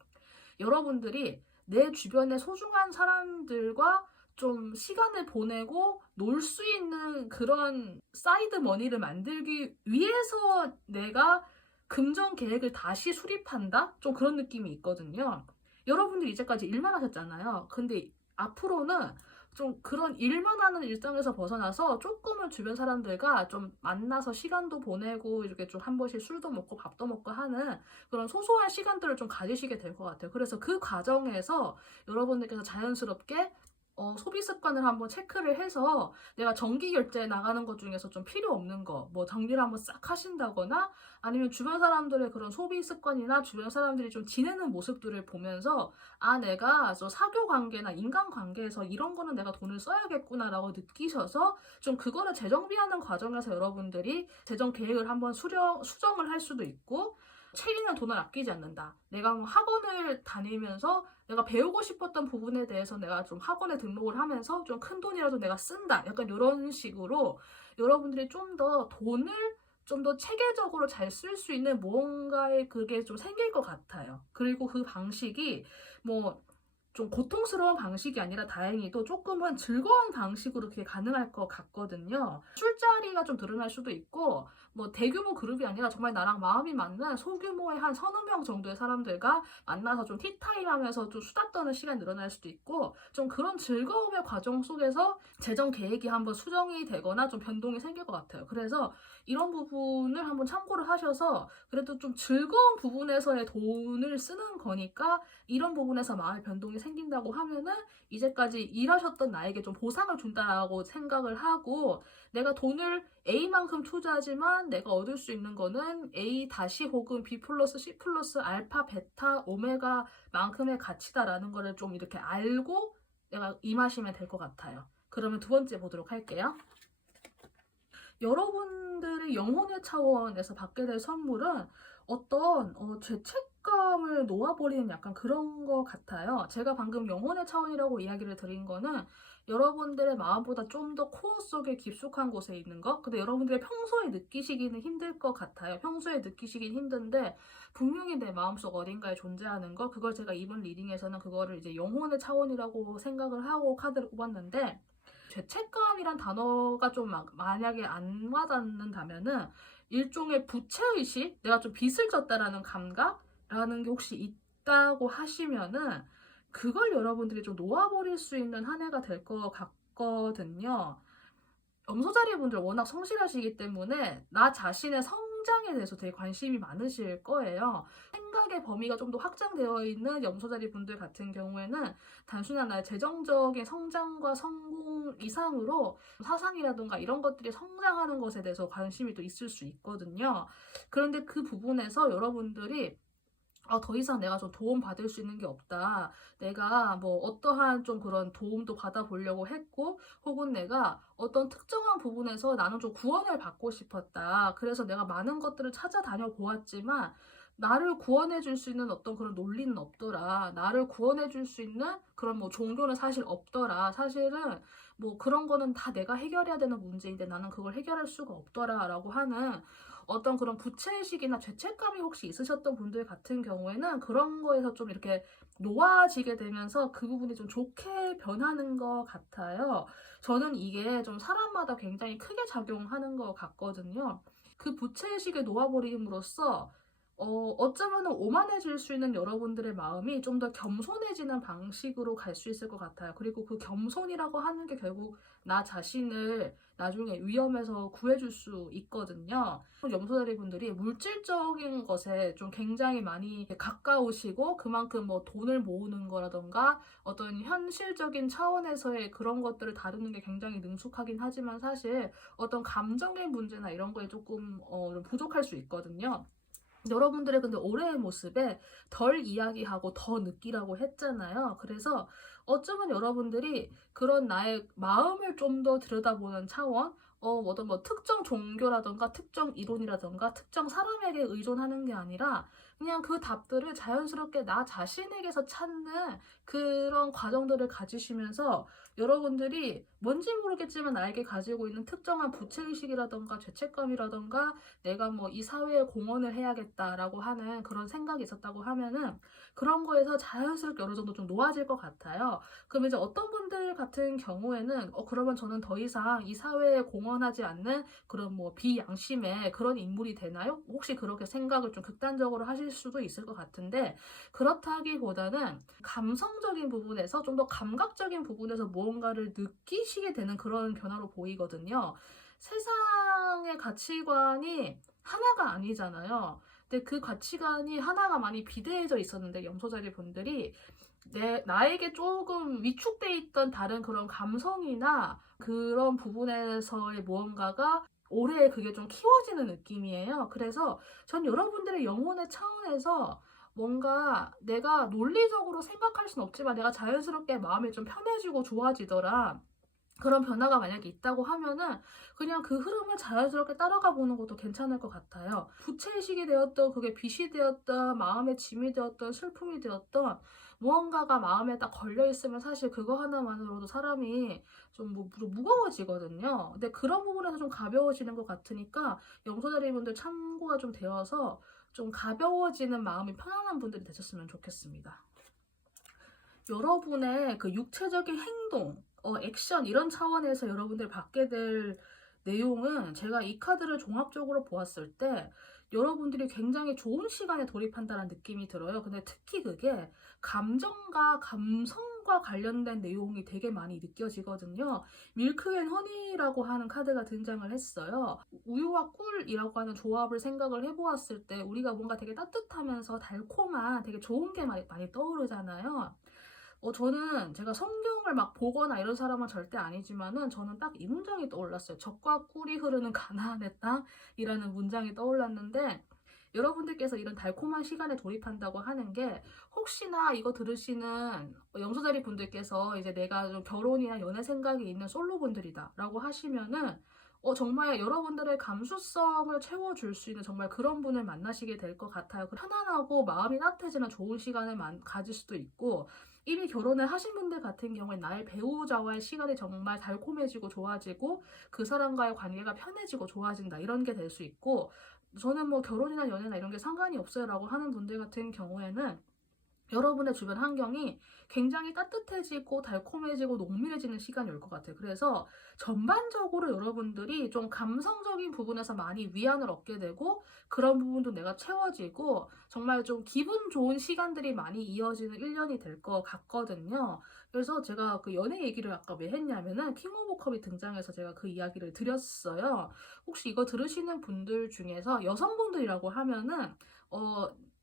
여러분들이 내 주변의 소중한 사람들과 좀 시간을 보내고 놀 수 있는 그런 사이드 머니를 만들기 위해서 내가 금전 계획을 다시 수립한다? 좀 그런 느낌이 있거든요. 여러분들이 이제까지 일만 하셨잖아요. 근데 앞으로는 좀 그런 일만 하는 일상에서 벗어나서 조금은 주변 사람들과 좀 만나서 시간도 보내고 이렇게 좀 한 번씩 술도 먹고 밥도 먹고 하는 그런 소소한 시간들을 좀 가지시게 될 것 같아요. 그래서 그 과정에서 여러분들께서 자연스럽게 소비 습관을 한번 체크를 해서 내가 정기 결제에 나가는 것 중에서 좀 필요 없는 거, 뭐 정리를 한번 싹 하신다거나 아니면 주변 사람들의 그런 소비 습관이나 주변 사람들이 좀 지내는 모습들을 보면서 아, 내가 저 사교 관계나 인간 관계에서 이런 거는 내가 돈을 써야겠구나라고 느끼셔서 좀 그거를 재정비하는 과정에서 여러분들이 재정 계획을 한번 수정을 할 수도 있고, 책임은 돈을 아끼지 않는다. 내가 뭐 학원을 다니면서 내가 배우고 싶었던 부분에 대해서 내가 좀 학원에 등록을 하면서 좀 큰 돈이라도 내가 쓴다. 약간 이런 식으로 여러분들이 좀 더 돈을 좀 더 체계적으로 잘 쓸 수 있는 무언가의 그게 좀 생길 것 같아요. 그리고 그 방식이 뭐 좀 고통스러운 방식이 아니라 다행히도 조금은 즐거운 방식으로 그게 가능할 것 같거든요. 술자리가 좀 늘어날 수도 있고, 뭐 대규모 그룹이 아니라 정말 나랑 마음이 맞는 소규모의 한 서너 명 정도의 사람들과 만나서 좀 티타임 하면서 좀 수다 떠는 시간이 늘어날 수도 있고, 좀 그런 즐거움의 과정 속에서 재정 계획이 한번 수정이 되거나 좀 변동이 생길 것 같아요. 그래서 이런 부분을 한번 참고를 하셔서 그래도 좀 즐거운 부분에서의 돈을 쓰는 거니까 이런 부분에서 마음의 변동이 생긴다고 하면은 이제까지 일하셨던 나에게 좀 보상을 준다라고 생각을 하고, 내가 돈을 A만큼 투자하지만 내가 얻을 수 있는 거는 A 다시 혹은 B 플러스 C 플러스 알파 베타 오메가만큼의 가치다라는 거를 좀 이렇게 알고 내가 임하시면 될 것 같아요. 그러면 두 번째 보도록 할게요. 여러분들이 영혼의 차원에서 받게 될 선물은 어떤 죄책감을 놓아버리는 약간 그런 것 같아요. 제가 방금 영혼의 차원이라고 이야기를 드린 거는 여러분들의 마음보다 좀 더 코어 속에 깊숙한 곳에 있는 것. 근데 여러분들이 평소에 느끼시기는 힘들 것 같아요. 평소에 느끼시긴 힘든데 분명히 내 마음속 어딘가에 존재하는 것. 그걸 제가 이번 리딩에서는 그거를 이제 영혼의 차원이라고 생각을 하고 카드를 뽑았는데, 죄책감이란 단어가 좀 만약에 안 와닿는다면은 일종의 부채의식, 내가 좀 빚을 졌다라는 감각라는 게 혹시 있다고 하시면은 그걸 여러분들이 좀 놓아버릴 수 있는 한 해가 될 것 같거든요. 염소자리 분들 워낙 성실하시기 때문에 나 자신의 성장에 대해서 되게 관심이 많으실 거예요. 생각의 범위가 좀 더 확장되어 있는 염소자리 분들 같은 경우에는 단순한 나의 재정적인 성장과 성공 이상으로 사상이라든가 이런 것들이 성장하는 것에 대해서 관심이 또 있을 수 있거든요. 그런데 그 부분에서 여러분들이 더 이상 내가 좀 도움 받을 수 있는 게 없다. 내가 뭐 어떠한 좀 그런 도움도 받아보려고 했고, 혹은 내가 어떤 특정한 부분에서 나는 좀 구원을 받고 싶었다. 그래서 내가 많은 것들을 찾아다녀 보았지만, 나를 구원해 줄 수 있는 어떤 그런 논리는 없더라. 나를 구원해 줄 수 있는 그런 뭐 종교는 사실 없더라. 사실은 뭐 그런 거는 다 내가 해결해야 되는 문제인데 나는 그걸 해결할 수가 없더라. 라고 하는 어떤 그런 부채의식이나 죄책감이 혹시 있으셨던 분들 같은 경우에는 그런 거에서 좀 이렇게 놓아지게 되면서 그 부분이 좀 좋게 변하는 것 같아요. 저는 이게 좀 사람마다 굉장히 크게 작용하는 것 같거든요. 그 부채의식에 놓아버림으로써 어쩌면은 오만해질 수 있는 여러분들의 마음이 좀 더 겸손해지는 방식으로 갈 수 있을 것 같아요. 그리고 그 겸손이라고 하는 게 결국 나 자신을 나중에 위험에서 구해줄 수 있거든요. 염소다리 분들이 물질적인 것에 좀 굉장히 많이 가까우시고 그만큼 뭐 돈을 모으는 거라던가 어떤 현실적인 차원에서의 그런 것들을 다루는 게 굉장히 능숙하긴 하지만 사실 어떤 감정의 문제나 이런 거에 조금 좀 부족할 수 있거든요. 여러분들의 근데 올해의 모습에 덜 이야기하고 더 느끼라고 했잖아요. 그래서 어쩌면 여러분들이 그런 나의 마음을 좀 더 들여다보는 차원, 어떤 뭐 특정 종교라던가 특정 이론이라던가 특정 사람에게 의존하는 게 아니라 그냥 그 답들을 자연스럽게 나 자신에게서 찾는 그런 과정들을 가지시면서 여러분들이 뭔지 모르겠지만 나에게 가지고 있는 특정한 부채의식이라던가 죄책감이라던가 내가 뭐 이 사회에 공헌을 해야겠다라고 하는 그런 생각이 있었다고 하면은 그런 거에서 자연스럽게 어느 정도 좀 놓아질 것 같아요. 그럼 이제 어떤 분들 같은 경우에는 그러면 저는 더 이상 이 사회에 공헌하지 않는 그런 뭐 비양심의 그런 인물이 되나요? 혹시 그렇게 생각을 좀 극단적으로 하실 수도 있을 것 같은데, 그렇다기보다는 감성적인 부분에서 좀 더 감각적인 부분에서 무언가를 느끼시게 되는 그런 변화로 보이거든요. 세상의 가치관이 하나가 아니잖아요. 근데 그 가치관이 하나가 많이 비대해져 있었는데 염소자리 분들이 나에게 조금 위축돼 있던 다른 그런 감성이나 그런 부분에서의 무언가가 올해 그게 좀 키워지는 느낌이에요. 그래서 전 여러분들의 영혼의 차원에서 뭔가 내가 논리적으로 생각할 순 없지만 내가 자연스럽게 마음이 좀 편해지고 좋아지더라. 그런 변화가 만약에 있다고 하면은 그냥 그 흐름을 자연스럽게 따라가 보는 것도 괜찮을 것 같아요. 부채의식이 되었던 그게 빚이 되었던 마음의 짐이 되었던 슬픔이 되었던 무언가가 마음에 딱 걸려 있으면 사실 그거 하나만으로도 사람이 좀 무거워지거든요. 근데 그런 부분에서 좀 가벼워지는 것 같으니까 염소자리분들 참고가 좀 되어서 좀 가벼워지는 마음이 편안한 분들이 되셨으면 좋겠습니다. 여러분의 그 육체적인 행동, 액션 이런 차원에서 여러분들 받게 될 내용은 제가 이 카드를 종합적으로 보았을 때 여러분들이 굉장히 좋은 시간에 돌입한다는 느낌이 들어요. 근데 특히 그게 감정과 감성과 관련된 내용이 되게 많이 느껴지거든요. 밀크 앤 허니라고 하는 카드가 등장을 했어요. 우유와 꿀이라고 하는 조합을 생각을 해보았을 때 우리가 뭔가 되게 따뜻하면서 달콤한 되게 좋은 게 많이 떠오르잖아요. 저는 제가 성경을 막 보거나 이런 사람은 절대 아니지만은 저는 딱 이 문장이 떠올랐어요. 젖과 꿀이 흐르는 가나안의 땅이라는 문장이 떠올랐는데 여러분들께서 이런 달콤한 시간에 돌입한다고 하는 게 혹시나 이거 들으시는 염소자리 분들께서 이제 내가 좀 결혼이나 연애 생각이 있는 솔로 분들이다 라고 하시면은 정말 여러분들의 감수성을 채워줄 수 있는 정말 그런 분을 만나시게 될 것 같아요. 편안하고 마음이 따뜻해지는 좋은 시간을 가질 수도 있고 이미 결혼을 하신 분들 같은 경우에 나의 배우자와의 시간이 정말 달콤해지고 좋아지고 그 사람과의 관계가 편해지고 좋아진다 이런 게 될 수 있고 저는 뭐 결혼이나 연애나 이런 게 상관이 없어요 라고 하는 분들 같은 경우에는 여러분의 주변 환경이 굉장히 따뜻해지고 달콤해지고 농밀해지는 시간이 올 것 같아요. 그래서 전반적으로 여러분들이 좀 감성적인 부분에서 많이 위안을 얻게 되고 그런 부분도 내가 채워지고 정말 좀 기분 좋은 시간들이 많이 이어지는 1년이 될 것 같거든요. 그래서 제가 그 연애 얘기를 아까 왜 했냐면은 킹 오브 컵이 등장해서 제가 그 이야기를 드렸어요. 혹시 이거 들으시는 분들 중에서 여성분들이라고 하면은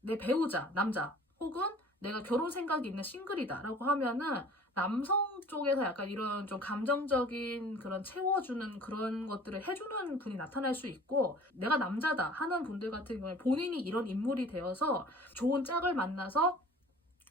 내 배우자, 남자 혹은 내가 결혼 생각이 있는 싱글이다라고 하면은 남성 쪽에서 약간 이런 좀 감정적인 그런 채워주는 그런 것들을 해주는 분이 나타날 수 있고 내가 남자다 하는 분들 같은 경우에 본인이 이런 인물이 되어서 좋은 짝을 만나서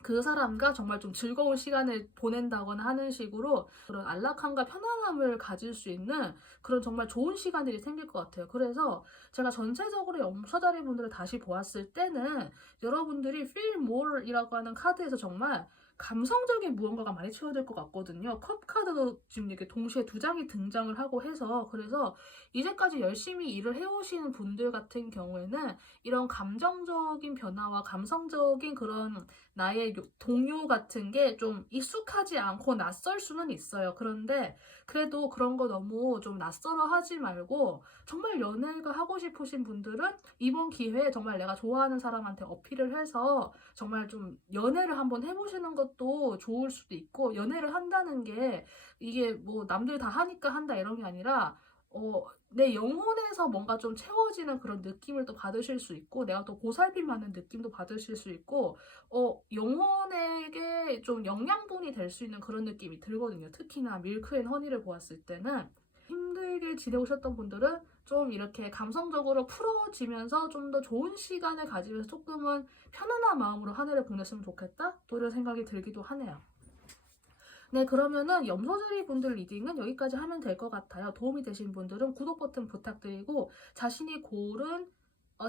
그 사람과 정말 좀 즐거운 시간을 보낸다거나 하는 식으로 그런 안락함과 편안함을 가질 수 있는 그런 정말 좋은 시간들이 생길 것 같아요. 그래서 제가 전체적으로 염소자리 분들을 다시 보았을 때는 여러분들이 feel more이라고 하는 카드에서 정말 감성적인 무언가가 많이 채워질 것 같거든요. 컵 카드도 지금 이렇게 동시에 두 장이 등장을 하고 해서 그래서 이제까지 열심히 일을 해오시는 분들 같은 경우에는 이런 감정적인 변화와 감성적인 그런 나의 동요 같은 게 좀 익숙하지 않고 낯설 수는 있어요. 그런데 그래도 그런 거 너무 좀 낯설어 하지 말고 정말 연애가 하고 싶으신 분들은 이번 기회에 정말 내가 좋아하는 사람한테 어필을 해서 정말 좀 연애를 한번 해보시는 것도 좋을 수도 있고 연애를 한다는 게 이게 뭐 남들 다 하니까 한다 이런 게 아니라 내 영혼에서 뭔가 좀 채워지는 그런 느낌을 또 받으실 수 있고 내가 또 보살핌하는 느낌도 받으실 수 있고 영혼에게 좀 영양분이 될 수 있는 그런 느낌이 들거든요. 특히나 밀크 앤 허니를 보았을 때는 힘들게 지내오셨던 분들은 좀 이렇게 감성적으로 풀어지면서 좀 더 좋은 시간을 가지면서 조금은 편안한 마음으로 한 해를 보냈으면 좋겠다? 또 이런 생각이 들기도 하네요. 네, 그러면은 염소자리 분들 리딩은 여기까지 하면 될 것 같아요. 도움이 되신 분들은 구독 버튼 부탁드리고 자신이 고른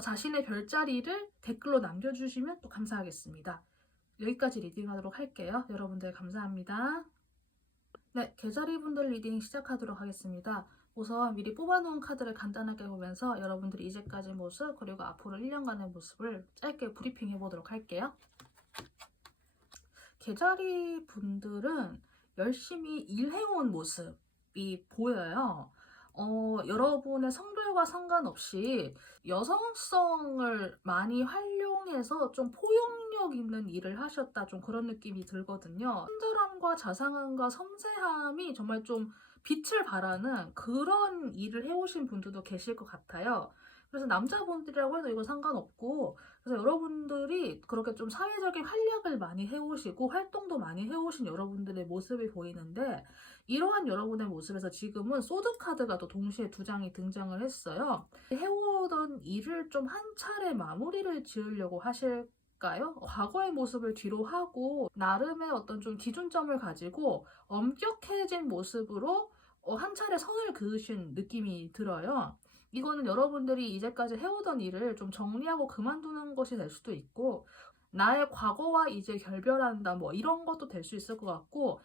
자신의 별자리를 댓글로 남겨주시면 또 감사하겠습니다. 여기까지 리딩하도록 할게요. 여러분들 감사합니다. 네, 계자리 분들 리딩 시작하도록 하겠습니다. 우선 미리 뽑아놓은 카드를 간단하게 보면서 여러분들이 이제까지 모습 그리고 앞으로 1년간의 모습을 짧게 브리핑 해보도록 할게요. 계자리 분들은 열심히 일해온 모습이 보여요. 여러분의 성별과 상관없이 여성성을 많이 활용해서 좀 포용력 있는 일을 하셨다 좀 그런 느낌이 들거든요. 친절함과 자상함과 섬세함이 정말 좀 빛을 발하는 그런 일을 해오신 분들도 계실 것 같아요. 그래서 남자분들이라고 해도 이거 상관없고, 그래서 여러분들이 그렇게 좀 사회적인 활약을 많이 해오시고 활동도 많이 해오신 여러분들의 모습이 보이는데, 이러한 여러분의 모습에서 지금은 소드카드가 또 동시에 두 장이 등장을 했어요. 해오던 일을 좀 한 차례 마무리를 지으려고 하실까요? 과거의 모습을 뒤로 하고 나름의 어떤 좀 기준점을 가지고 엄격해진 모습으로 한 차례 선을 그으신 느낌이 들어요. 이거는 여러분들이 이제까지 해오던 일을 좀 정리하고 그만두는 것이 될 수도 있고, 나의 과거와 이제 결별한다 뭐 이런 것도 될 수 있을 것 같고,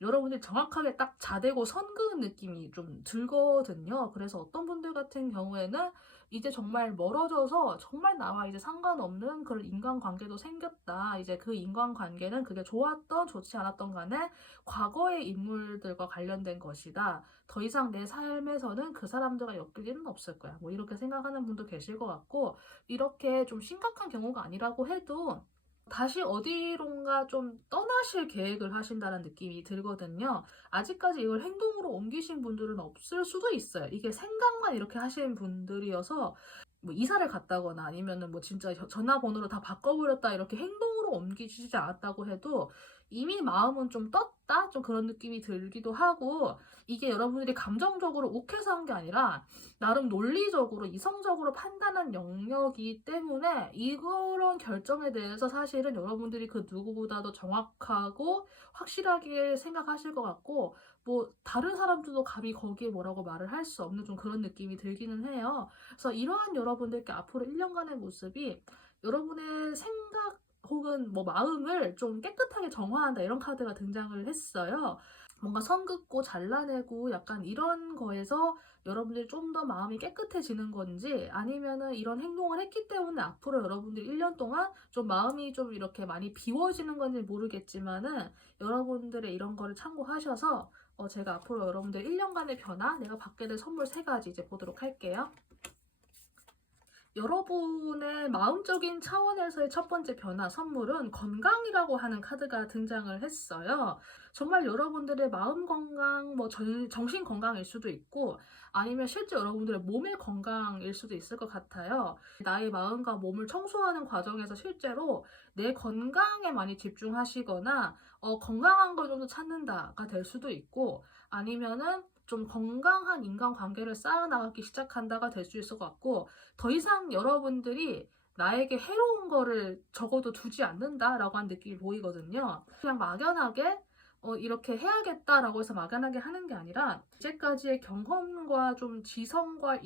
여러분들이 정확하게 딱 자대고 선 그은 느낌이 좀 들거든요. 그래서 어떤 분들 같은 경우에는 이제 정말 멀어져서 정말 나와 이제 상관없는 그런 인간관계도 생겼다. 이제 그 인간관계는 그게 좋았던 좋지 않았던 간에 과거의 인물들과 관련된 것이다. 더 이상 내 삶에서는 그 사람들과 엮일 일은 없을 거야. 뭐 이렇게 생각하는 분도 계실 것 같고, 이렇게 좀 심각한 경우가 아니라고 해도 다시 어디론가 좀 떠나실 계획을 하신다는 느낌이 들거든요. 아직까지 이걸 행동으로 옮기신 분들은 없을 수도 있어요. 이게 생각만 이렇게 하시는 분들이어서 뭐 이사를 갔다거나 아니면은 뭐 진짜 전화번호를 다 바꿔버렸다 이렇게 행동으로 옮기시지 않았다고 해도 이미 마음은 좀 떴다? 좀 그런 느낌이 들기도 하고, 이게 여러분들이 감정적으로 욱해서 한 게 아니라 나름 논리적으로 이성적으로 판단한 영역이기 때문에 이런 결정에 대해서 사실은 여러분들이 그 누구보다도 정확하고 확실하게 생각하실 것 같고, 뭐 다른 사람들도 감히 거기에 뭐라고 말을 할 수 없는 좀 그런 느낌이 들기는 해요. 그래서 이러한 여러분들께 앞으로 1년간의 모습이 여러분의 생각 혹은 뭐 마음을 좀 깨끗하게 정화한다 이런 카드가 등장을 했어요. 뭔가 선 긋고 잘라내고 약간 이런 거에서 여러분들이 좀 더 마음이 깨끗해지는 건지, 아니면은 이런 행동을 했기 때문에 앞으로 여러분들이 1년 동안 좀 마음이 좀 이렇게 많이 비워지는 건지 모르겠지만은, 여러분들의 이런 거를 참고하셔서 제가 앞으로 여러분들 1년간의 변화, 내가 받게 될 선물 3가지 이제 보도록 할게요. 여러분의 마음적인 차원에서의 첫 번째 변화, 선물은 건강이라고 하는 카드가 등장을 했어요. 정말 여러분들의 마음 건강, 뭐 정신 건강일 수도 있고, 아니면 실제 여러분들의 몸의 건강일 수도 있을 것 같아요. 나의 마음과 몸을 청소하는 과정에서 실제로 내 건강에 많이 집중하시거나, 건강한 걸 좀 더 찾는다가 될 수도 있고, 아니면은 좀 건강한 인간관계를 쌓아나가기 시작한다가 될 수 있을 것 같고, 더 이상 여러분들이 나에게 해로운 거를 적어도 두지 않는다라고 하는 느낌이 보이거든요. 그냥 막연하게 이렇게 해야겠다라고 해서 막연하게 하는 게 아니라 이제까지의 경험과 좀 지성과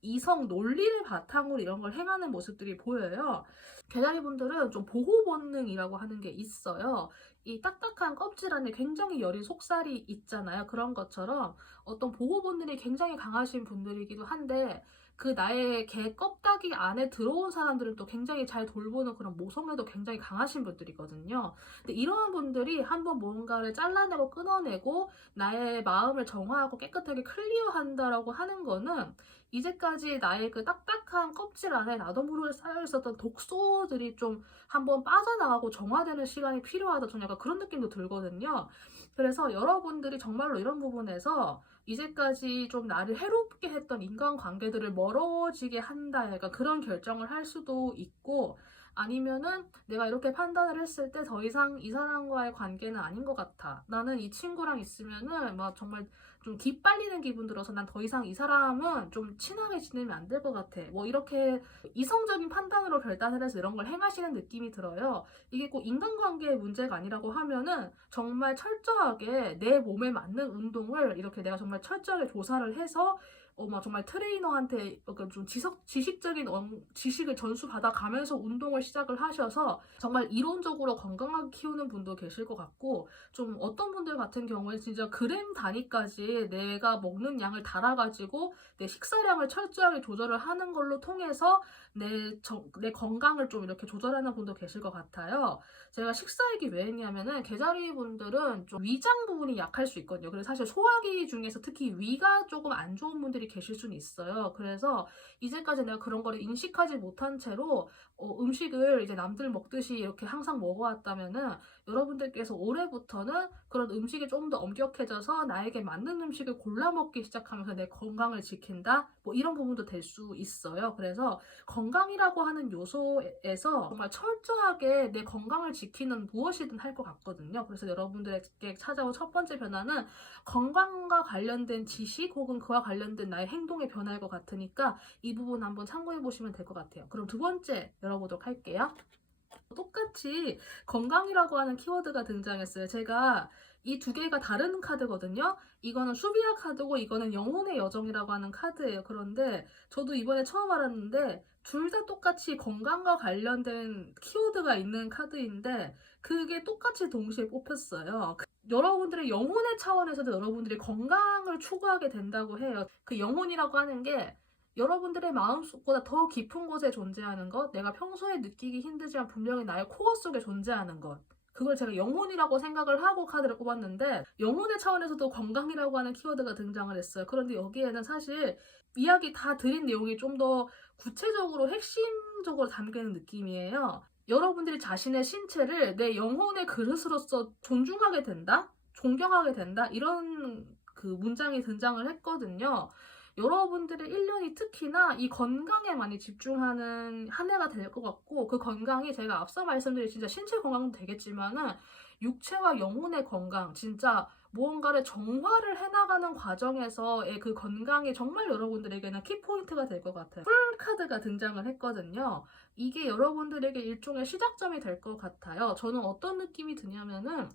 이성 논리를 바탕으로 이런 걸 행하는 모습들이 보여요. 개다리분들은 좀 보호 본능이라고 하는 게 있어요. 이 딱딱한 껍질 안에 굉장히 여린 속살이 있잖아요. 그런 것처럼 어떤 보호 본능이 굉장히 강하신 분들이기도 한데, 그 나의 개 껍데기 안에 들어온 사람들은 또 굉장히 잘 돌보는 그런 모성애도 굉장히 강하신 분들이거든요. 근데 이러한 분들이 한번 뭔가를 잘라내고 끊어내고 나의 마음을 정화하고 깨끗하게 클리어한다라고 하는 거는, 이제까지 나의 그 딱딱한 껍질 안에 나도 모르게 쌓여있었던 독소들이 좀 한번 빠져나가고 정화되는 시간이 필요하다. 저는 약간 그런 느낌도 들거든요. 그래서 여러분들이 정말로 이런 부분에서 이제까지 좀 나를 해롭게 했던 인간관계들을 멀어지게 한다, 약간 그런 결정을 할 수도 있고, 아니면은 내가 이렇게 판단을 했을 때 더 이상 이 사람과의 관계는 아닌 것 같아. 나는 이 친구랑 있으면은 막 정말 좀 기빨리는 기분 들어서 난 더 이상 이 사람은 좀 친하게 지내면 안 될 것 같아. 뭐 이렇게 이성적인 판단으로 결단을 해서 이런 걸 행하시는 느낌이 들어요. 이게 꼭 인간관계의 문제가 아니라고 하면은 정말 철저하게 내 몸에 맞는 운동을 이렇게 내가 정말 철저하게 조사를 해서 막 정말 트레이너한테 약간 좀 지식적인 지식을 전수받아 가면서 운동을 시작을 하셔서 정말 이론적으로 건강하게 키우는 분도 계실 것 같고, 좀 어떤 분들 같은 경우에 진짜 그램 단위까지 내가 먹는 양을 달아가지고 내 식사량을 철저하게 조절을 하는 걸로 통해서 내 건강을 좀 이렇게 조절하는 분도 계실 것 같아요. 제가 식사 얘기 왜 했냐면은, 개자리 분들은 좀 위장 부분이 약할 수 있거든요. 그래서 사실 소화기 중에서 특히 위가 조금 안 좋은 분들이 분들이 계실 수는 있어요. 그래서 이제까지 내가 그런 거를 인식하지 못한 채로 음식을 이제 남들 먹듯이 이렇게 항상 먹어왔다면은 여러분들께서 올해부터는 그런 음식이 좀 더 엄격해져서 나에게 맞는 음식을 골라 먹기 시작하면서 내 건강을 지킨다? 뭐 이런 부분도 될 수 있어요. 그래서 건강이라고 하는 요소에서 정말 철저하게 내 건강을 지키는 무엇이든 할 것 같거든요. 그래서 여러분들에게 찾아온 첫 번째 변화는 건강과 관련된 지식 혹은 그와 관련된 나의 행동의 변화일 것 같으니까 이 부분 한번 참고해 보시면 될 것 같아요. 그럼 두 번째 열어보도록 할게요. 똑같이 건강이라고 하는 키워드가 등장했어요. 제가 이 두 개가 다른 카드거든요. 이거는 수비아 카드고 이거는 영혼의 여정이라고 하는 카드예요. 그런데 저도 이번에 처음 알았는데 둘 다 똑같이 건강과 관련된 키워드가 있는 카드인데 그게 똑같이 동시에 뽑혔어요. 여러분들의 영혼의 차원에서도 여러분들이 건강을 추구하게 된다고 해요. 그 영혼이라고 하는 게 여러분들의 마음속보다 더 깊은 곳에 존재하는 것, 내가 평소에 느끼기 힘들지만 분명히 나의 코어 속에 존재하는 것. 그걸 제가 영혼이라고 생각을 하고 카드를 뽑았는데 영혼의 차원에서도 건강이라고 하는 키워드가 등장을 했어요. 그런데 여기에는 사실 이야기 다 드린 내용이 좀 더 구체적으로 핵심적으로 담기는 느낌이에요. 여러분들이 자신의 신체를 내 영혼의 그릇으로서 존중하게 된다? 존경하게 된다? 이런 그 문장이 등장을 했거든요. 여러분들의 1년이 특히나 이 건강에 많이 집중하는 한 해가 될 것 같고 그 건강이 제가 앞서 말씀드린 진짜 신체 건강도 되겠지만은 육체와 영혼의 건강 진짜 무언가를 정화를 해나가는 과정에서의 그 건강이 정말 여러분들에게는 키포인트가 될 것 같아요. 풀카드가 등장을 했거든요. 이게 여러분들에게 일종의 시작점이 될 것 같아요. 저는 어떤 느낌이 드냐면은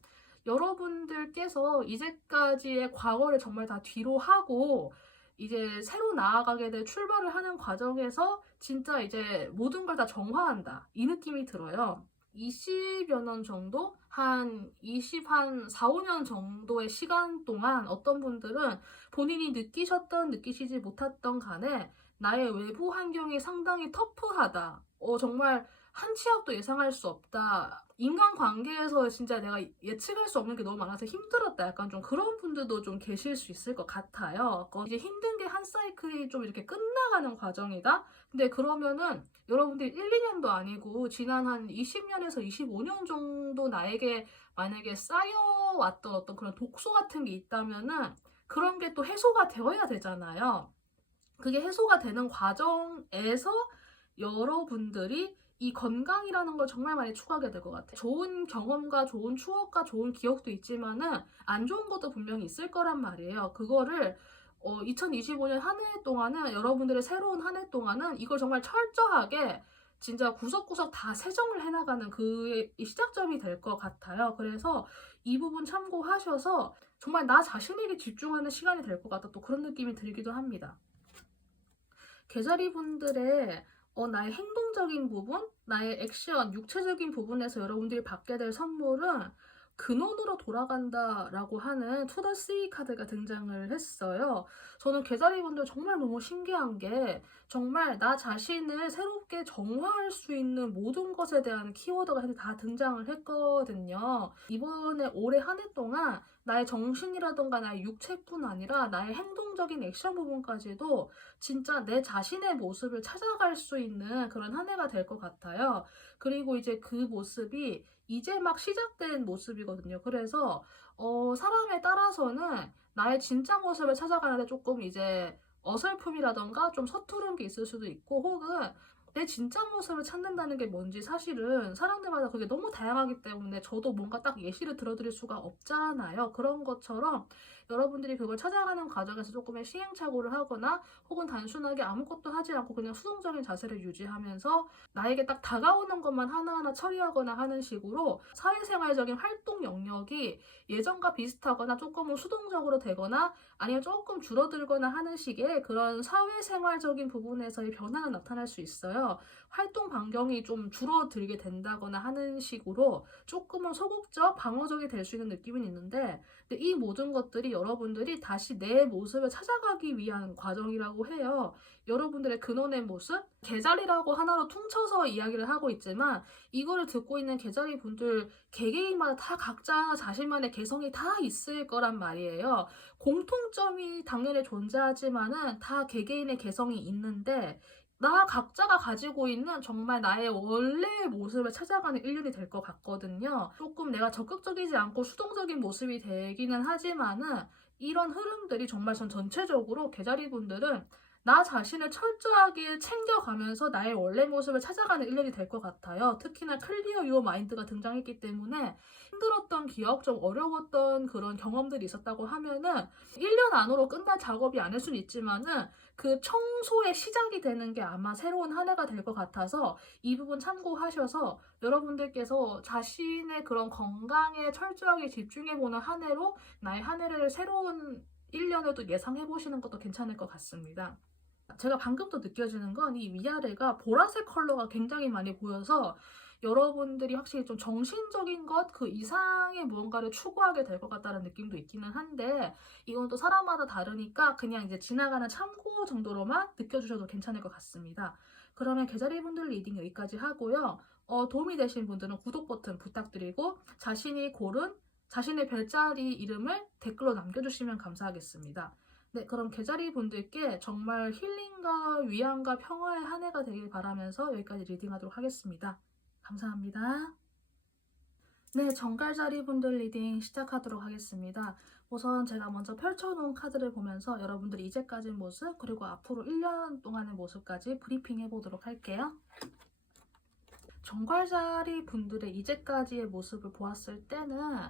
여러분들께서 이제까지의 과거를 정말 다 뒤로 하고 이제 새로 나아가게 될 출발을 하는 과정에서 진짜 이제 모든 걸 다 정화한다. 이 느낌이 들어요. 20여 년 정도? 한 4, 5년 정도의 시간 동안 어떤 분들은 본인이 느끼시지 못했던 간에 나의 외부 환경이 상당히 터프하다. 정말 한 치 앞도 예상할 수 없다. 인간관계에서 진짜 내가 예측할 수 없는 게 너무 많아서 힘들었다. 약간 좀 그런 분들도 좀 계실 수 있을 것 같아요. 이제 힘든 게 한 사이클이 좀 이렇게 끝나가는 과정이다? 근데 그러면은 여러분들이 1, 2년도 아니고 지난 한 20년에서 25년 정도 나에게 만약에 쌓여왔던 어떤 그런 독소 같은 게 있다면은 그런 게 또 해소가 되어야 되잖아요. 그게 해소가 되는 과정에서 여러분들이 이 건강이라는 걸 정말 많이 추구하게 될 것 같아요. 좋은 경험과 좋은 추억과 좋은 기억도 있지만은 안 좋은 것도 분명히 있을 거란 말이에요. 그거를 2025년 한 해 동안은 여러분들의 새로운 한 해 동안은 이걸 정말 철저하게 진짜 구석구석 다 세정을 해나가는 그 시작점이 될 것 같아요. 그래서 이 부분 참고하셔서 정말 나 자신에게 집중하는 시간이 될 것 같다. 또 그런 느낌이 들기도 합니다. 계자리 분들의 나의 행동적인 부분, 나의 액션, 육체적인 부분에서 여러분들이 받게 될 선물은 근원으로 돌아간다라고 하는 투 더 씨 카드가 등장을 했어요. 저는 계자리 분들 정말 너무 신기한 게 정말 나 자신을 새롭게 정화할 수 있는 모든 것에 대한 키워드가 다 등장을 했거든요. 이번에 올해 한 해 동안 나의 정신이라던가 나의 육체뿐 아니라 나의 행동적인 액션 부분까지도 진짜 내 자신의 모습을 찾아갈 수 있는 그런 한 해가 될 것 같아요. 그리고 이제 그 모습이 이제 막 시작된 모습이거든요. 그래서 사람에 따라서는 나의 진짜 모습을 찾아가는데 조금 이제 어설픔이라던가 좀 서투른 게 있을 수도 있고 혹은 내 진짜 모습을 찾는다는 게 뭔지 사실은 사람들마다 그게 너무 다양하기 때문에 저도 뭔가 딱 예시를 들어드릴 수가 없잖아요. 그런 것처럼 여러분들이 그걸 찾아가는 과정에서 조금의 시행착오를 하거나 혹은 단순하게 아무것도 하지 않고 그냥 수동적인 자세를 유지하면서 나에게 딱 다가오는 것만 하나하나 처리하거나 하는 식으로 사회생활적인 활동 영역이 예전과 비슷하거나 조금은 수동적으로 되거나 아니면 조금 줄어들거나 하는 식의 그런 사회생활적인 부분에서의 변화가 나타날 수 있어요. 활동 반경이 좀 줄어들게 된다거나 하는 식으로 조금은 소극적, 방어적이 될 수 있는 느낌은 있는데 근데 이 모든 것들이 여러분들이 다시 내 모습을 찾아가기 위한 과정이라고 해요. 여러분들의 근원의 모습? 계자리라고 하나로 퉁쳐서 이야기를 하고 있지만 이거를 듣고 있는 계자리 분들 개개인마다 다 각자 자신만의 개성이 다 있을 거란 말이에요. 공통점이 당연히 존재하지만은 다 개개인의 개성이 있는데 나 각자가 가지고 있는 정말 나의 원래의 모습을 찾아가는 1년이 될 것 같거든요. 조금 내가 적극적이지 않고 수동적인 모습이 되기는 하지만은 이런 흐름들이 정말 전 전체적으로 개자리분들은 나 자신을 철저하게 챙겨가면서 나의 원래 모습을 찾아가는 1년이 될 것 같아요. 특히나 클리어 유어 마인드가 등장했기 때문에 힘들었던 기억, 좀 어려웠던 그런 경험들이 있었다고 하면은 1년 안으로 끝날 작업이 아닐 수는 있지만은 그 청소의 시작이 되는 게 아마 새로운 한 해가 될 것 같아서 이 부분 참고하셔서 여러분들께서 자신의 그런 건강에 철저하게 집중해보는 한 해로 나의 한 해를 새로운 1년에도 예상해보시는 것도 괜찮을 것 같습니다. 제가 방금도 느껴지는 건 이 위아래가 보라색 컬러가 굉장히 많이 보여서 여러분들이 확실히 좀 정신적인 것 그 이상의 무언가를 추구하게 될 것 같다는 느낌도 있기는 한데 이건 또 사람마다 다르니까 그냥 이제 지나가는 참고 정도로만 느껴주셔도 괜찮을 것 같습니다. 그러면 개자리분들 리딩 여기까지 하고요. 도움이 되신 분들은 구독 버튼 부탁드리고 자신이 고른 자신의 별자리 이름을 댓글로 남겨주시면 감사하겠습니다. 네, 그럼 개자리 분들께 정말 힐링과 위안과 평화의 한 해가 되길 바라면서 여기까지 리딩하도록 하겠습니다. 감사합니다. 네, 정갈자리 분들 리딩 시작하도록 하겠습니다. 우선 제가 먼저 펼쳐놓은 카드를 보면서 여러분들이 이제까지 모습 그리고 앞으로 1년 동안의 모습까지 브리핑 해보도록 할게요. 정갈자리 분들의 이제까지의 모습을 보았을 때는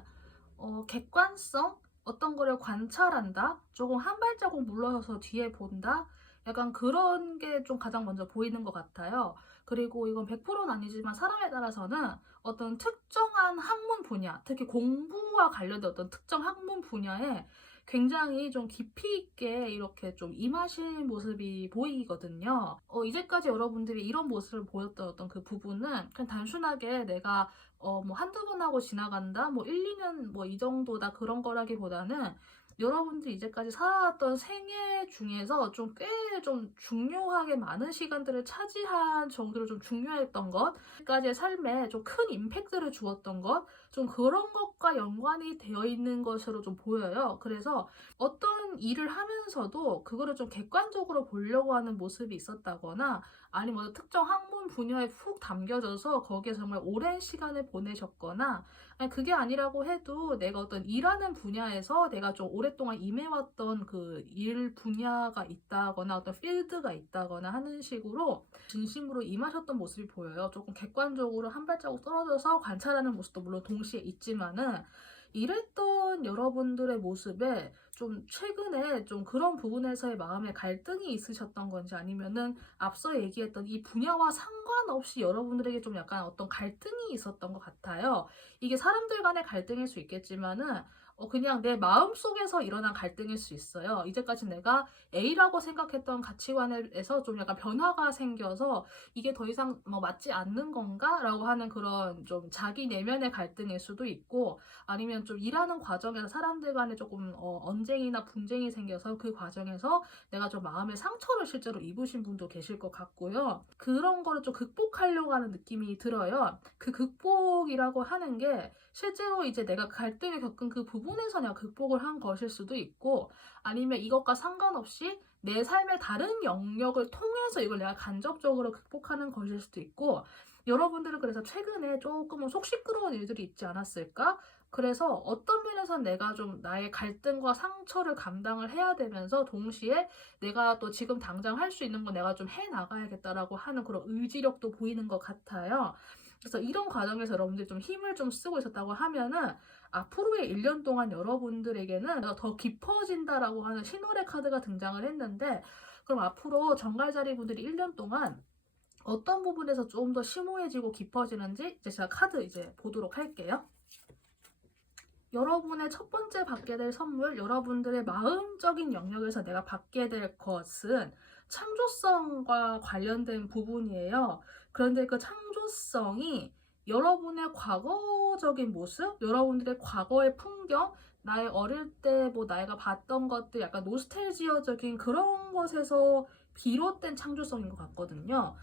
객관성? 어떤 거를 관찰한다? 조금 한 발자국 물러서서 뒤에 본다? 약간 그런 게 좀 가장 먼저 보이는 것 같아요. 그리고 이건 100%는 아니지만 사람에 따라서는 어떤 특정한 학문 분야, 특히 공부와 관련된 어떤 특정 학문 분야에 굉장히 좀 깊이 있게 이렇게 좀 임하신 모습이 보이거든요. 이제까지 여러분들이 이런 모습을 보였던 어떤 그 부분은 그냥 단순하게 내가 뭐 한두 번 하고 지나간다? 뭐 1, 2년 뭐 이 정도다 그런 거라기보다는 여러분들이 이제까지 살아왔던 생애 중에서 좀 꽤 좀 중요하게 많은 시간들을 차지한 정도로 좀 중요했던 것, 까지의 삶에 좀 큰 임팩트를 주었던 것, 좀 그런 것과 연관이 되어 있는 것으로 좀 보여요. 그래서 어떤 일을 하면서도 그거를 좀 객관적으로 보려고 하는 모습이 있었다거나 아니면 어떤 특정 학문 분야에 푹 담겨져서 거기에 정말 오랜 시간을 보내셨거나 아니 그게 아니라고 해도 내가 어떤 일하는 분야에서 내가 좀 오랫동안 임해왔던 그 일 분야가 있다거나 어떤 필드가 있다거나 하는 식으로 진심으로 임하셨던 모습이 보여요. 조금 객관적으로 한 발자국 떨어져서 관찰하는 모습도 물론 동시에 있지만은 이랬던 여러분들의 모습에 좀 최근에 좀 그런 부분에서의 마음의 갈등이 있으셨던 건지 아니면은 앞서 얘기했던 이 분야와 상관없이 여러분들에게 좀 약간 어떤 갈등이 있었던 것 같아요. 이게 사람들 간의 갈등일 수 있겠지만은 그냥 내 마음속에서 일어난 갈등일 수 있어요. 이제까지 내가 A라고 생각했던 가치관에서 좀 약간 변화가 생겨서 이게 더 이상 뭐 맞지 않는 건가? 라고 하는 그런 좀 자기 내면의 갈등일 수도 있고 아니면 좀 일하는 과정에서 사람들 간에 조금 언쟁이나 분쟁이 생겨서 그 과정에서 내가 좀 마음의 상처를 실제로 입으신 분도 계실 것 같고요. 그런 거를 좀 극복하려고 하는 느낌이 들어요. 그 극복이라고 하는 게 실제로 이제 내가 갈등을 겪은 그 부분에서 내가 극복을 한 것일 수도 있고 아니면 이것과 상관없이 내 삶의 다른 영역을 통해서 이걸 내가 간접적으로 극복하는 것일 수도 있고 여러분들은 그래서 최근에 조금은 속 시끄러운 일들이 있지 않았을까? 그래서 어떤 면에서 내가 좀 나의 갈등과 상처를 감당을 해야 되면서 동시에 내가 또 지금 당장 할 수 있는 거 내가 좀 해나가야겠다라고 하는 그런 의지력도 보이는 것 같아요. 그래서 이런 과정에서 여러분들이 좀 힘을 좀 쓰고 있었다고 하면은 앞으로의 1년 동안 여러분들에게는 더 깊어진다라고 하는 신호의 카드가 등장을 했는데 그럼 앞으로 정갈자리 분들이 1년 동안 어떤 부분에서 좀 더 심오해지고 깊어지는지 이제 제가 카드 이제 보도록 할게요. 여러분의 첫 번째 받게 될 선물, 여러분들의 마음적인 영역에서 내가 받게 될 것은 창조성과 관련된 부분이에요. 그런데 그 창조성이 여러분의 과거적인 모습, 여러분들의 과거의 풍경, 나의 어릴 때 뭐 나이가 봤던 것들, 약간 노스텔지어적인 그런 것에서 비롯된 창조성인 것 같거든요.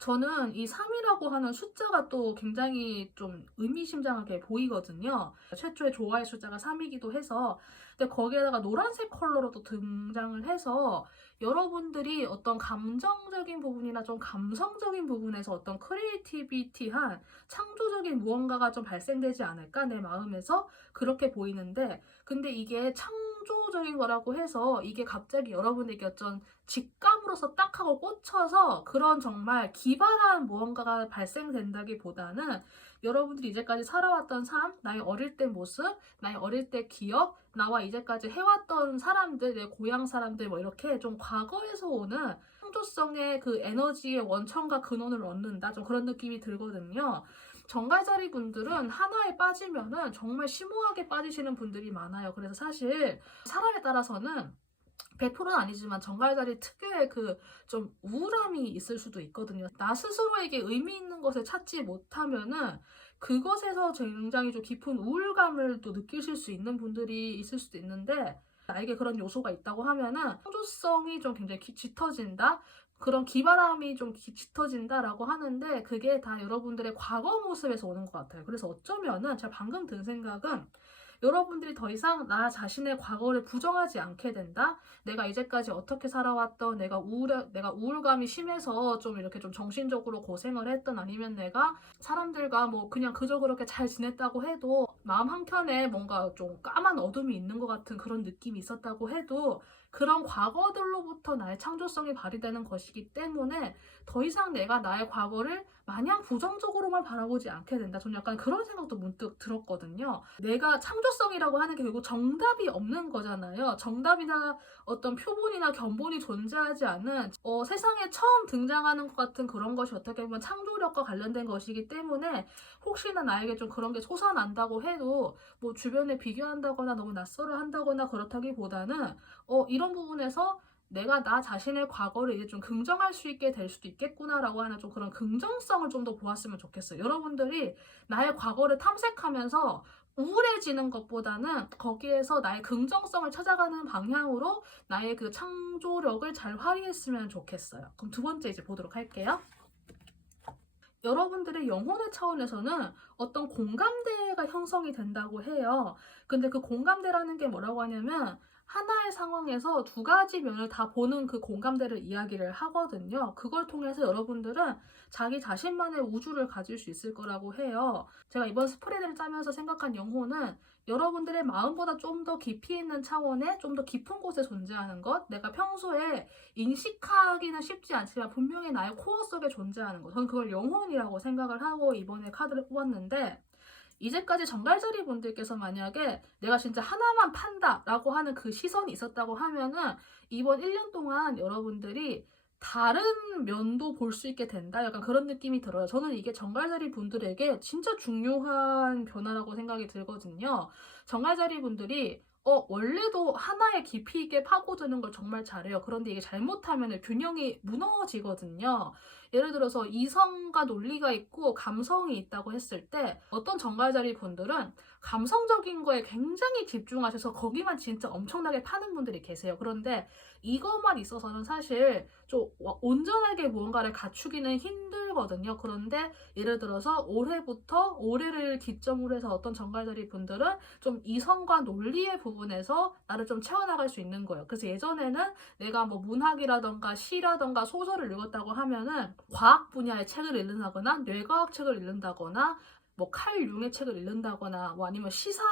저는 이 3이라고 하는 숫자가 또 굉장히 좀 의미심장하게 보이거든요. 최초의 좋아의 숫자가 3이기도 해서. 근데 거기에다가 노란색 컬러로 또 등장을 해서 여러분들이 어떤 감정적인 부분이나 좀 감성적인 부분에서 어떤 크리에이티비티한 창조적인 무언가가 좀 발생되지 않을까 내 마음에서 그렇게 보이는데, 근데 이게 창조적인 거라고 해서 이게 갑자기 여러분에게 어떤 직감으로서 딱 하고 꽂혀서 그런 정말 기발한 무언가가 발생된다기보다는 여러분들이 이제까지 살아왔던 삶, 나의 어릴 때 모습, 나의 어릴 때 기억, 나와 이제까지 해왔던 사람들, 내 고향 사람들 뭐 이렇게 좀 과거에서 오는 창조성의 그 에너지의 원천과 근원을 얻는다, 좀 그런 느낌이 들거든요. 정갈자리 분들은 하나에 빠지면은 정말 심오하게 빠지시는 분들이 많아요. 그래서 사실 사람에 따라서는 100%는 아니지만 정갈자리 특유의 그 좀 우울함이 있을 수도 있거든요. 나 스스로에게 의미 있는 것을 찾지 못하면은 그것에서 굉장히 좀 깊은 우울감을 또 느끼실 수 있는 분들이 있을 수도 있는데, 나에게 그런 요소가 있다고 하면은 창조성이 좀 굉장히 짙어진다? 그런 기발함이 좀 짙어진다라고 하는데, 그게 다 여러분들의 과거 모습에서 오는 것 같아요. 그래서 어쩌면은 제가 방금 든 생각은, 여러분들이 더 이상 나 자신의 과거를 부정하지 않게 된다? 내가 이제까지 어떻게 살아왔던, 내가 우울감이 심해서 좀 이렇게 좀 정신적으로 고생을 했던, 아니면 내가 사람들과 뭐 그냥 그저 그렇게 잘 지냈다고 해도 마음 한켠에 뭔가 좀 까만 어둠이 있는 것 같은 그런 느낌이 있었다고 해도, 그런 과거들로부터 나의 창조성이 발휘되는 것이기 때문에 더 이상 내가 나의 과거를 마냥 부정적으로만 바라보지 않게 된다. 저는 약간 그런 생각도 문득 들었거든요. 내가 창조성이라고 하는 게 결국 정답이 없는 거잖아요. 정답이나 어떤 표본이나 견본이 존재하지 않은 세상에 처음 등장하는 것 같은 그런 것이 어떻게 보면 창조력과 관련된 것이기 때문에, 혹시나 나에게 좀 그런 게 솟아난다고 해도 뭐 주변에 비교한다거나 너무 낯설어 한다거나 그렇다기보다는 이런 부분에서 내가 나 자신의 과거를 이제 좀 긍정할 수 있게 될 수도 있겠구나라고 하는 좀 그런 긍정성을 좀 더 보았으면 좋겠어요. 여러분들이 나의 과거를 탐색하면서 우울해지는 것보다는 거기에서 나의 긍정성을 찾아가는 방향으로 나의 그 창조력을 잘 발휘했으면 좋겠어요. 그럼 두 번째 이제 보도록 할게요. 여러분들의 영혼의 차원에서는 어떤 공감대가 형성이 된다고 해요. 근데 그 공감대라는 게 뭐라고 하냐면, 하나의 상황에서 두 가지 면을 다 보는 그 공감대를 이야기를 하거든요. 그걸 통해서 여러분들은 자기 자신만의 우주를 가질 수 있을 거라고 해요. 제가 이번 스프레드를 짜면서 생각한 영혼은 여러분들의 마음보다 좀 더 깊이 있는 차원에 좀 더 깊은 곳에 존재하는 것, 내가 평소에 인식하기는 쉽지 않지만 분명히 나의 코어 속에 존재하는 것, 저는 그걸 영혼이라고 생각을 하고 이번에 카드를 뽑았는데, 이제까지 정갈자리 분들께서 만약에 내가 진짜 하나만 판다 라고 하는 그 시선이 있었다고 하면은 이번 1년 동안 여러분들이 다른 면도 볼 수 있게 된다, 약간 그런 느낌이 들어요. 저는 이게 정갈자리 분들에게 진짜 중요한 변화라고 생각이 들거든요. 정갈자리 분들이 원래도 하나에 깊이 있게 파고드는 걸 정말 잘해요. 그런데 이게 잘못하면 균형이 무너지거든요. 예를 들어서 이성과 논리가 있고 감성이 있다고 했을 때, 어떤 정갈자리 분들은 감성적인 거에 굉장히 집중하셔서 거기만 진짜 엄청나게 파는 분들이 계세요. 그런데 이것만 있어서는 사실 좀 온전하게 무언가를 갖추기는 힘들거든요. 그런데 예를 들어서 올해를 기점으로 해서 어떤 정갈자리 분들은 좀 이성과 논리의 부분에서 나를 좀 채워나갈 수 있는 거예요. 그래서 예전에는 내가 뭐 문학이라던가 시라던가 소설을 읽었다고 하면은 과학 분야의 책을 읽는다거나 뇌과학 책을 읽는다거나 뭐 칼 융의 책을 읽는다거나 뭐 아니면 시사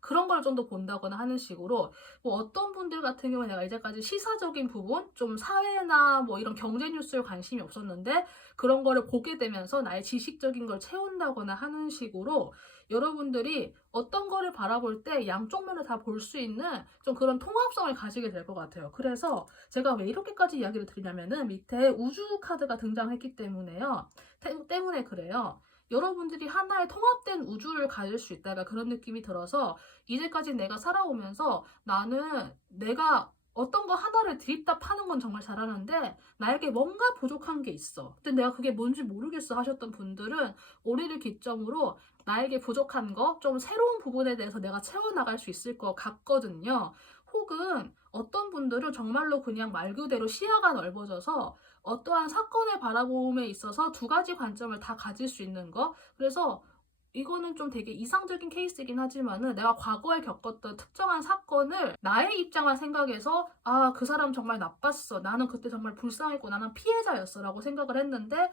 그런 걸 좀 더 본다거나 하는 식으로, 뭐 어떤 분들 같은 경우는 내가 이제까지 시사적인 부분, 좀 사회나 뭐 이런 경제 뉴스에 관심이 없었는데 그런 거를 보게 되면서 나의 지식적인 걸 채운다거나 하는 식으로, 여러분들이 어떤 거를 바라볼 때 양쪽 면을 다 볼 수 있는 좀 그런 통합성을 가지게 될 것 같아요. 그래서 제가 왜 이렇게까지 이야기를 드리냐면은 밑에 우주 카드가 등장했기 때문에요. 때문에 그래요. 여러분들이 하나의 통합된 우주를 가질 수 있다가 그런 느낌이 들어서, 이제까지 내가 살아오면서 나는 내가 어떤 거 하나를 드립다 파는 건 정말 잘하는데 나에게 뭔가 부족한 게 있어. 근데 내가 그게 뭔지 모르겠어 하셨던 분들은 올해를 기점으로 나에게 부족한 거, 좀 새로운 부분에 대해서 내가 채워나갈 수 있을 것 같거든요. 혹은 어떤 분들은 정말로 그냥 말 그대로 시야가 넓어져서 어떠한 사건을 바라봄에 있어서 두 가지 관점을 다 가질 수 있는 거. 그래서 이거는 좀 되게 이상적인 케이스이긴 하지만은 내가 과거에 겪었던 특정한 사건을 나의 입장을 생각해서 아, 그 사람 정말 나빴어. 나는 그때 정말 불쌍했고 나는 피해자였어 라고 생각을 했는데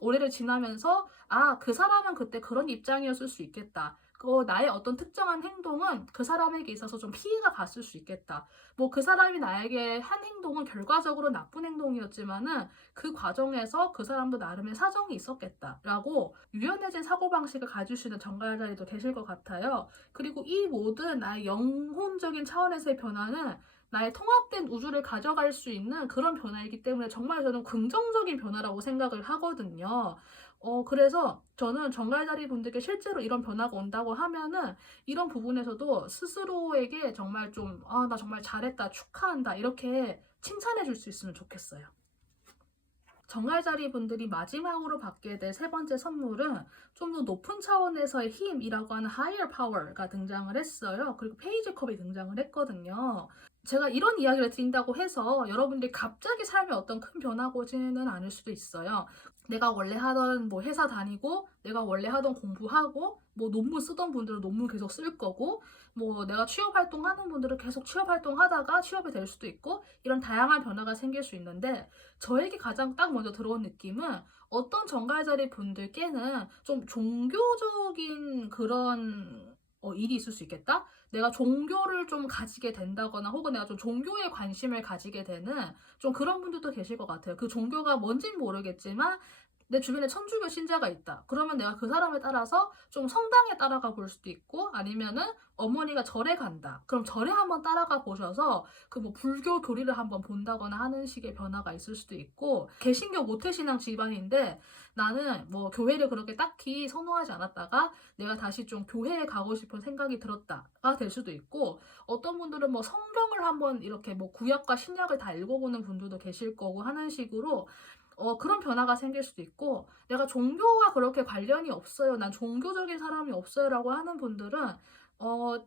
올해를 지나면서 아, 그 사람은 그때 그런 입장이었을 수 있겠다. 나의 어떤 특정한 행동은 그 사람에게 있어서 좀 피해가 갔을 수 있겠다. 뭐 그 사람이 나에게 한 행동은 결과적으로 나쁜 행동이었지만은 그 과정에서 그 사람도 나름의 사정이 있었겠다라고 유연해진 사고방식을 가질 수 있는 전가자리도 계실 것 같아요. 그리고 이 모든 나의 영혼적인 차원에서의 변화는 나의 통합된 우주를 가져갈 수 있는 그런 변화이기 때문에 정말 저는 긍정적인 변화라고 생각을 하거든요. 그래서 저는 정갈자리 분들께 실제로 이런 변화가 온다고 하면은 이런 부분에서도 스스로에게 정말 좀, 아, 나 정말 잘했다, 축하한다, 이렇게 칭찬해 줄 수 있으면 좋겠어요. 정갈자리 분들이 마지막으로 받게 될 세 번째 선물은 좀 더 높은 차원에서의 힘이라고 하는 higher power가 등장을 했어요. 그리고 페이지 컵이 등장을 했거든요. 제가 이런 이야기를 드린다고 해서 여러분들이 갑자기 삶에 어떤 큰 변화가 오지는 않을 수도 있어요. 내가 원래 하던 뭐 회사 다니고 내가 원래 하던 공부하고 뭐 논문 쓰던 분들은 논문 계속 쓸 거고 뭐 내가 취업 활동하는 분들은 계속 취업 활동하다가 취업이 될 수도 있고 이런 다양한 변화가 생길 수 있는데 저에게 가장 딱 먼저 들어온 느낌은 어떤 정갈자리 분들께는 좀 종교적인 그런 일이 있을 수 있겠다? 내가 종교를 좀 가지게 된다거나 혹은 내가 좀 종교에 관심을 가지게 되는 좀 그런 분들도 계실 것 같아요. 그 종교가 뭔진 모르겠지만 내 주변에 천주교 신자가 있다. 그러면 내가 그 사람에 따라서 좀 성당에 따라가 볼 수도 있고 아니면은 어머니가 절에 간다. 그럼 절에 한번 따라가 보셔서 그 뭐 불교 교리를 한번 본다거나 하는 식의 변화가 있을 수도 있고 개신교 모태신앙 집안인데 나는 뭐 교회를 그렇게 딱히 선호하지 않았다가 내가 다시 좀 교회에 가고 싶은 생각이 들었다가 될 수도 있고 어떤 분들은 뭐 성경을 한번 이렇게 뭐 구약과 신약을 다 읽어보는 분들도 계실 거고 하는 식으로 그런 변화가 생길 수도 있고 내가 종교와 그렇게 관련이 없어요. 난 종교적인 사람이 없어요. 라고 하는 분들은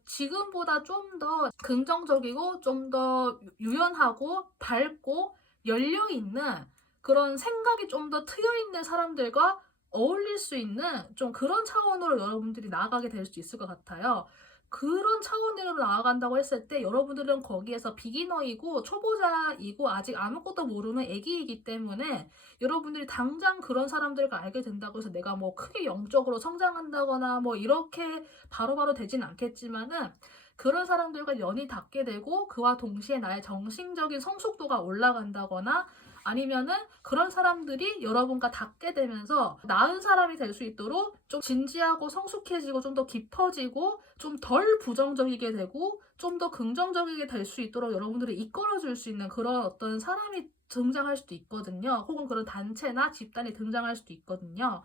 지금보다 좀 더 긍정적이고 좀 더 유연하고 밝고 열려있는 그런 생각이 좀 더 트여있는 사람들과 어울릴 수 있는 좀 그런 차원으로 여러분들이 나아가게 될 수 있을 것 같아요. 그런 차원으로 나아간다고 했을 때 여러분들은 거기에서 비기너이고 초보자이고 아직 아무것도 모르는 애기이기 때문에 여러분들이 당장 그런 사람들과 알게 된다고 해서 내가 뭐 크게 영적으로 성장한다거나 뭐 이렇게 바로바로 되진 않겠지만은 그런 사람들과 연이 닿게 되고 그와 동시에 나의 정신적인 성숙도가 올라간다거나 아니면은 그런 사람들이 여러분과 닿게 되면서 나은 사람이 될 수 있도록 좀 진지하고 성숙해지고 좀 더 깊어지고 좀 덜 부정적이게 되고 좀 더 긍정적이게 될 수 있도록 여러분들을 이끌어줄 수 있는 그런 어떤 사람이 등장할 수도 있거든요. 혹은 그런 단체나 집단이 등장할 수도 있거든요.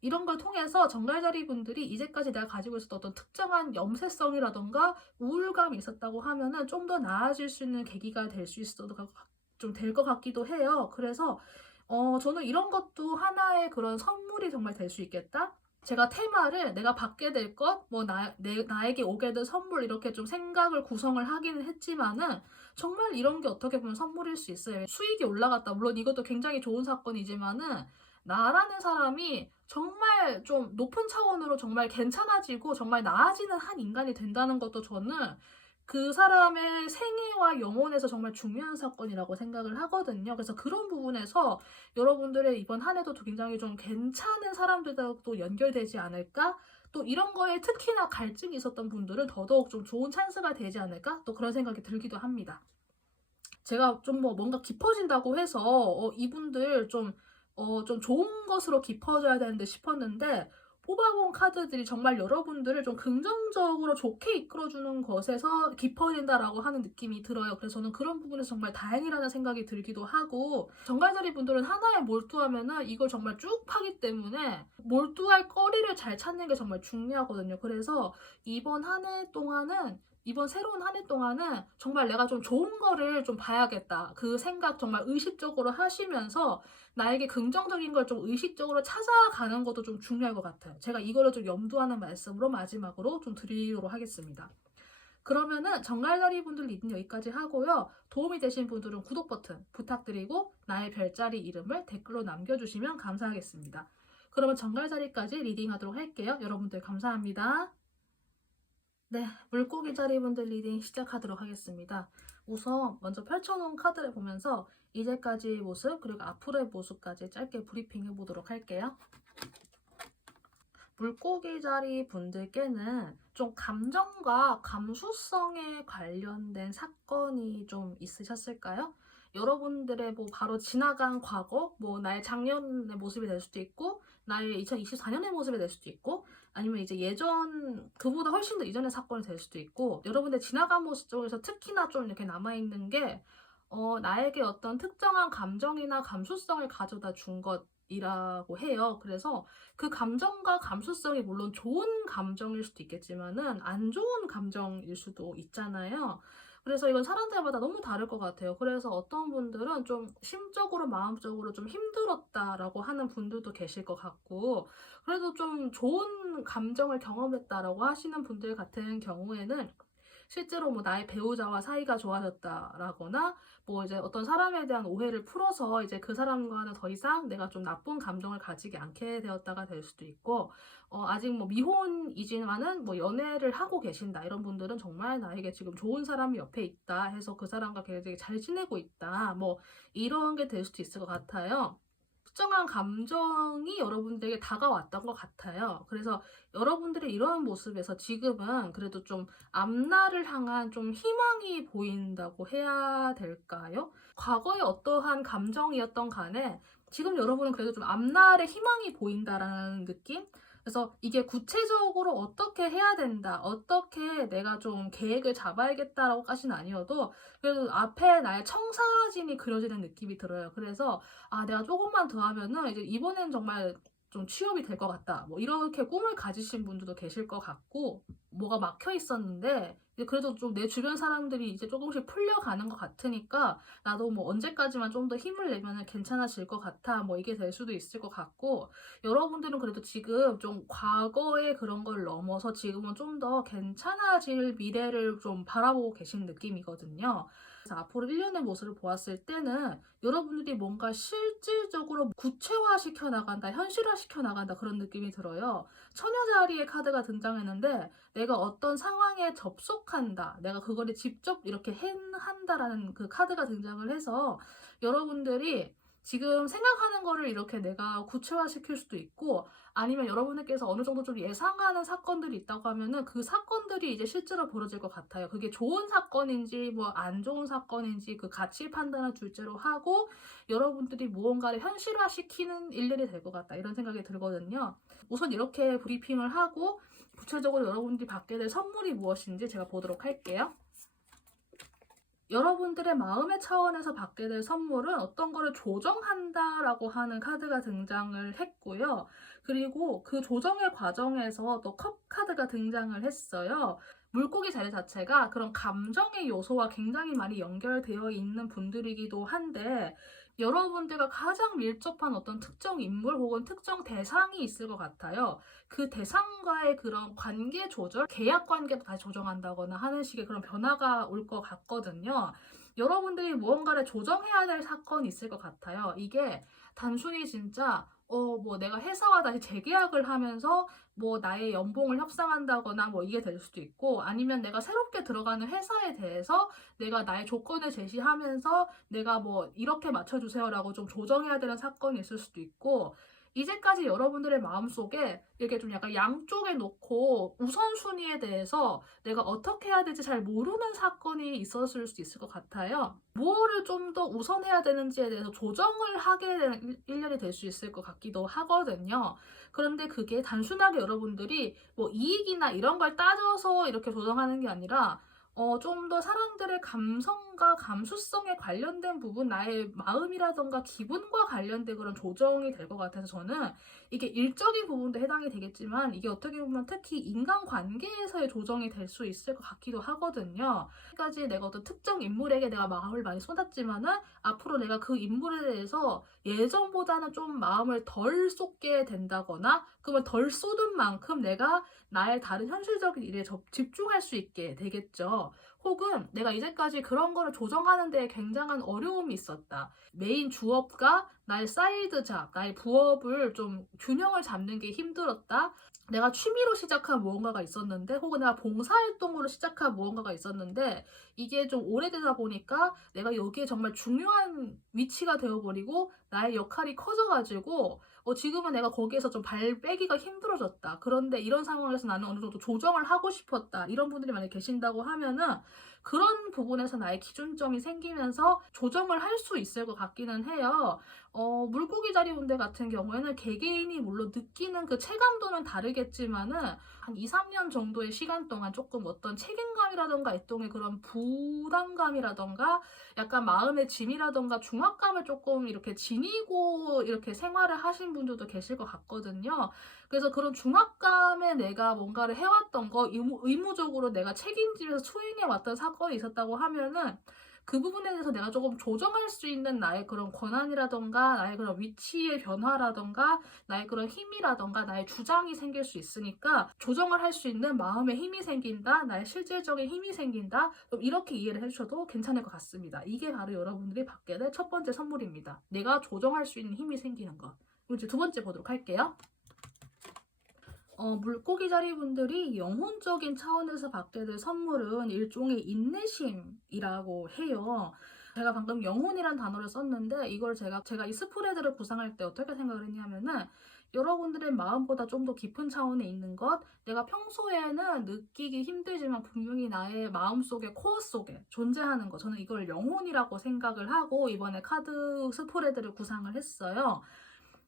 이런 걸 통해서 정갈자리 분들이 이제까지 내가 가지고 있었던 어떤 특정한 염세성이라던가 우울감이 있었다고 하면은 좀 더 나아질 수 있는 계기가 될 수 있어도 좀 될 것 같기도 해요. 그래서 저는 이런 것도 하나의 그런 선물이 정말 될 수 있겠다. 제가 테마를 내가 받게 될 것, 뭐 나에게 오게 될 선물 이렇게 좀 생각을 구성을 하기는 했지만은 정말 이런 게 어떻게 보면 선물일 수 있어요. 수익이 올라갔다. 물론 이것도 굉장히 좋은 사건이지만은 나라는 사람이 정말 좀 높은 차원으로 정말 괜찮아지고 정말 나아지는 한 인간이 된다는 것도 저는 그 사람의 생애와 영혼에서 정말 중요한 사건이라고 생각을 하거든요. 그래서 그런 부분에서 여러분들의 이번 한 해도 굉장히 좀 괜찮은 사람들과 또 연결되지 않을까? 또 이런 거에 특히나 갈증이 있었던 분들은 더더욱 좀 좋은 찬스가 되지 않을까? 또 그런 생각이 들기도 합니다. 제가 좀 뭐 뭔가 깊어진다고 해서 이분들 좀 좋은 것으로 깊어져야 되는데 싶었는데 뽑아본 카드들이 정말 여러분들을 좀 긍정적으로 좋게 이끌어주는 것에서 깊어진다라고 하는 느낌이 들어요. 그래서 저는 그런 부분에서 정말 다행이라는 생각이 들기도 하고 정갈자리 분들은 하나에 몰두하면은 이걸 정말 쭉 파기 때문에 몰두할 거리를 잘 찾는 게 정말 중요하거든요. 그래서 이번 새로운 한 해 동안은 정말 내가 좀 좋은 거를 좀 봐야겠다. 그 생각 정말 의식적으로 하시면서 나에게 긍정적인 걸 좀 의식적으로 찾아가는 것도 좀 중요할 것 같아요. 제가 이거를 좀 염두하는 말씀으로 마지막으로 좀 드리도록 하겠습니다. 그러면은 정갈다리 분들 리딩 여기까지 하고요. 도움이 되신 분들은 구독 버튼 부탁드리고 나의 별자리 이름을 댓글로 남겨주시면 감사하겠습니다. 그러면 정갈자리까지 리딩하도록 할게요. 여러분들 감사합니다. 네, 물고기 자리 분들 리딩 시작하도록 하겠습니다. 우선 먼저 펼쳐놓은 카드를 보면서 이제까지의 모습 그리고 앞으로의 모습까지 짧게 브리핑해 보도록 할게요. 물고기 자리 분들께는 좀 감정과 감수성에 관련된 사건이 좀 있으셨을까요? 여러분들의 뭐 바로 지나간 과거, 뭐 나의 작년의 모습이 될 수도 있고, 나의 2024년의 모습이 될 수도 있고, 아니면 이제 예전, 그보다 훨씬 더 이전의 사건이 될 수도 있고, 여러분들 지나간 모습 쪽에서 특히나 좀 이렇게 남아있는 게, 나에게 어떤 특정한 감정이나 감수성을 가져다 준 것이라고 해요. 그래서 그 감정과 감수성이 물론 좋은 감정일 수도 있겠지만은 안 좋은 감정일 수도 있잖아요. 그래서 이건 사람들마다 너무 다를 것 같아요. 그래서 어떤 분들은 좀 심적으로 마음적으로 좀 힘들었다라고 하는 분들도 계실 것 같고, 그래도 좀 좋은 감정을 경험했다라고 하시는 분들 같은 경우에는 실제로 뭐 나의 배우자와 사이가 좋아졌다라거나 뭐 이제 어떤 사람에 대한 오해를 풀어서 이제 그 사람과는 더 이상 내가 좀 나쁜 감정을 가지지 않게 되었다가 될 수도 있고, 아직 뭐 미혼이지만은 뭐 연애를 하고 계신다 이런 분들은 정말 나에게 지금 좋은 사람이 옆에 있다 해서 그 사람과 굉장히 잘 지내고 있다 뭐 이런 게 될 수도 있을 것 같아요. 특정한 감정이 여러분들에게 다가왔던 것 같아요. 그래서 여러분들의 이런 모습에서 지금은 그래도 좀 앞날을 향한 좀 희망이 보인다고 해야 될까요? 과거에 어떠한 감정이었던 간에 지금 여러분은 그래도 좀 앞날에 희망이 보인다라는 느낌? 그래서 이게 구체적으로 어떻게 해야 된다, 어떻게 내가 좀 계획을 잡아야겠다라고까지는 아니어도 그래도 앞에 나의 청사진이 그려지는 느낌이 들어요. 그래서 아, 내가 조금만 더 하면은 이제 이번엔 정말 좀 취업이 될 것 같다. 뭐 이렇게 꿈을 가지신 분들도 계실 것 같고, 뭐가 막혀 있었는데 이제 그래도 좀 내 주변 사람들이 이제 조금씩 풀려가는 것 같으니까 나도 뭐 언제까지만 좀 더 힘을 내면은 괜찮아질 것 같아. 뭐 이게 될 수도 있을 것 같고, 여러분들은 그래도 지금 좀 과거의 그런 걸 넘어서 지금은 좀 더 괜찮아질 미래를 좀 바라보고 계신 느낌이거든요. 그래서 앞으로 1년의 모습을 보았을 때는 여러분들이 뭔가 실질적으로 구체화시켜 나간다, 현실화시켜 나간다 그런 느낌이 들어요. 처녀자리의 카드가 등장했는데 내가 어떤 상황에 접속한다, 내가 그거를 직접 이렇게 한다라는 그 카드가 등장을 해서 여러분들이 지금 생각하는 거를 이렇게 내가 구체화시킬 수도 있고, 아니면 여러분들께서 어느 정도 좀 예상하는 사건들이 있다고 하면은 그 사건들이 이제 실제로 벌어질 것 같아요. 그게 좋은 사건인지 뭐 안 좋은 사건인지 그 가치 판단을 둘째로 하고 여러분들이 무언가를 현실화시키는 일들이 될 것 같다 이런 생각이 들거든요. 우선 이렇게 브리핑을 하고 구체적으로 여러분들이 받게 될 선물이 무엇인지 제가 보도록 할게요. 여러분들의 마음의 차원에서 받게 될 선물은 어떤 거를 조정한다라고 하는 카드가 등장을 했고요. 그리고 그 조정의 과정에서 또 컵 카드가 등장을 했어요. 물고기 자리 자체가 그런 감정의 요소와 굉장히 많이 연결되어 있는 분들이기도 한데, 여러분들과 가장 밀접한 어떤 특정 인물 혹은 특정 대상이 있을 것 같아요. 그 대상과의 그런 관계 조절, 계약 관계도 다시 조정한다거나 하는 식의 그런 변화가 올 것 같거든요. 여러분들이 무언가를 조정해야 될 사건이 있을 것 같아요. 이게 단순히 진짜 뭐 내가 회사와 다시 재계약을 하면서 뭐 나의 연봉을 협상한다거나 뭐 이게 될 수도 있고, 아니면 내가 새롭게 들어가는 회사에 대해서 내가 나의 조건을 제시하면서 내가 뭐 이렇게 맞춰주세요라고 좀 조정해야 되는 사건이 있을 수도 있고, 이제까지 여러분들의 마음속에 이렇게 좀 약간 양쪽에 놓고 우선순위에 대해서 내가 어떻게 해야 될지 잘 모르는 사건이 있었을 수 있을 것 같아요. 무엇을 좀 더 우선해야 되는지에 대해서 조정을 하게 되는 1년이 될 수 있을 것 같기도 하거든요. 그런데 그게 단순하게 여러분들이 뭐 이익이나 이런 걸 따져서 이렇게 조정하는 게 아니라 좀 더 사람들의 감성과 감수성에 관련된 부분, 나의 마음이라던가 기분과 관련된 그런 조정이 될 것 같아서 저는 이게 일적인 부분도 해당이 되겠지만 이게 어떻게 보면 특히 인간관계에서의 조정이 될 수 있을 것 같기도 하거든요. 까지 내가 어떤 특정 인물에게 내가 마음을 많이 쏟았지만은 앞으로 내가 그 인물에 대해서 예전보다는 좀 마음을 덜 쏟게 된다거나 그러면 덜 쏟은 만큼 내가 나의 다른 현실적인 일에 집중할 수 있게 되겠죠. 혹은 내가 이제까지 그런 거를 조정하는 데 굉장한 어려움이 있었다. 메인 주업과 나의 사이드 잡, 나의 부업을 좀 균형을 잡는 게 힘들었다. 내가 취미로 시작한 무언가가 있었는데 혹은 내가 봉사활동으로 시작한 무언가가 있었는데 이게 좀 오래되다 보니까 내가 여기에 정말 중요한 위치가 되어버리고 나의 역할이 커져가지고 지금은 내가 거기에서 좀 발 빼기가 힘들어졌다. 그런데 이런 상황에서 나는 어느 정도 조정을 하고 싶었다. 이런 분들이 만약에 계신다고 하면은 그런 부분에서 나의 기준점이 생기면서 조정을 할 수 있을 것 같기는 해요. 물고기 자리분들 같은 경우에는 개개인이 물론 느끼는 그 체감도는 다르겠지만은 한 2, 3년 정도의 시간 동안 조금 어떤 책임감이라던가 일종의 그런 부담감이라던가 약간 마음의 짐이라던가 중압감을 조금 이렇게 지니고 이렇게 생활을 하신 분들도 계실 것 같거든요. 그래서 그런 중압감에 내가 뭔가를 해왔던 거, 의무적으로 내가 책임지면서 수행해왔던 사건이 있었다고 하면은 그 부분에 대해서 내가 조금 조정할 수 있는 나의 그런 권한이라던가 나의 그런 위치의 변화라던가 나의 그런 힘이라던가 나의 주장이 생길 수 있으니까 조정을 할 수 있는 마음의 힘이 생긴다, 나의 실질적인 힘이 생긴다, 이렇게 이해를 해주셔도 괜찮을 것 같습니다. 이게 바로 여러분들이 받게 될 첫 번째 선물입니다. 내가 조정할 수 있는 힘이 생기는 것. 그럼 이제 두 번째 보도록 할게요. 물고기 자리분들이 영혼적인 차원에서 받게 될 선물은 일종의 인내심이라고 해요. 제가 방금 영혼이란 단어를 썼는데 이걸 제가 이 스프레드를 구상할 때 어떻게 생각을 했냐면은 여러분들의 마음보다 좀 더 깊은 차원에 있는 것, 내가 평소에는 느끼기 힘들지만 분명히 나의 마음속에 코어 속에 존재하는 것, 저는 이걸 영혼이라고 생각을 하고 이번에 카드 스프레드를 구상을 했어요.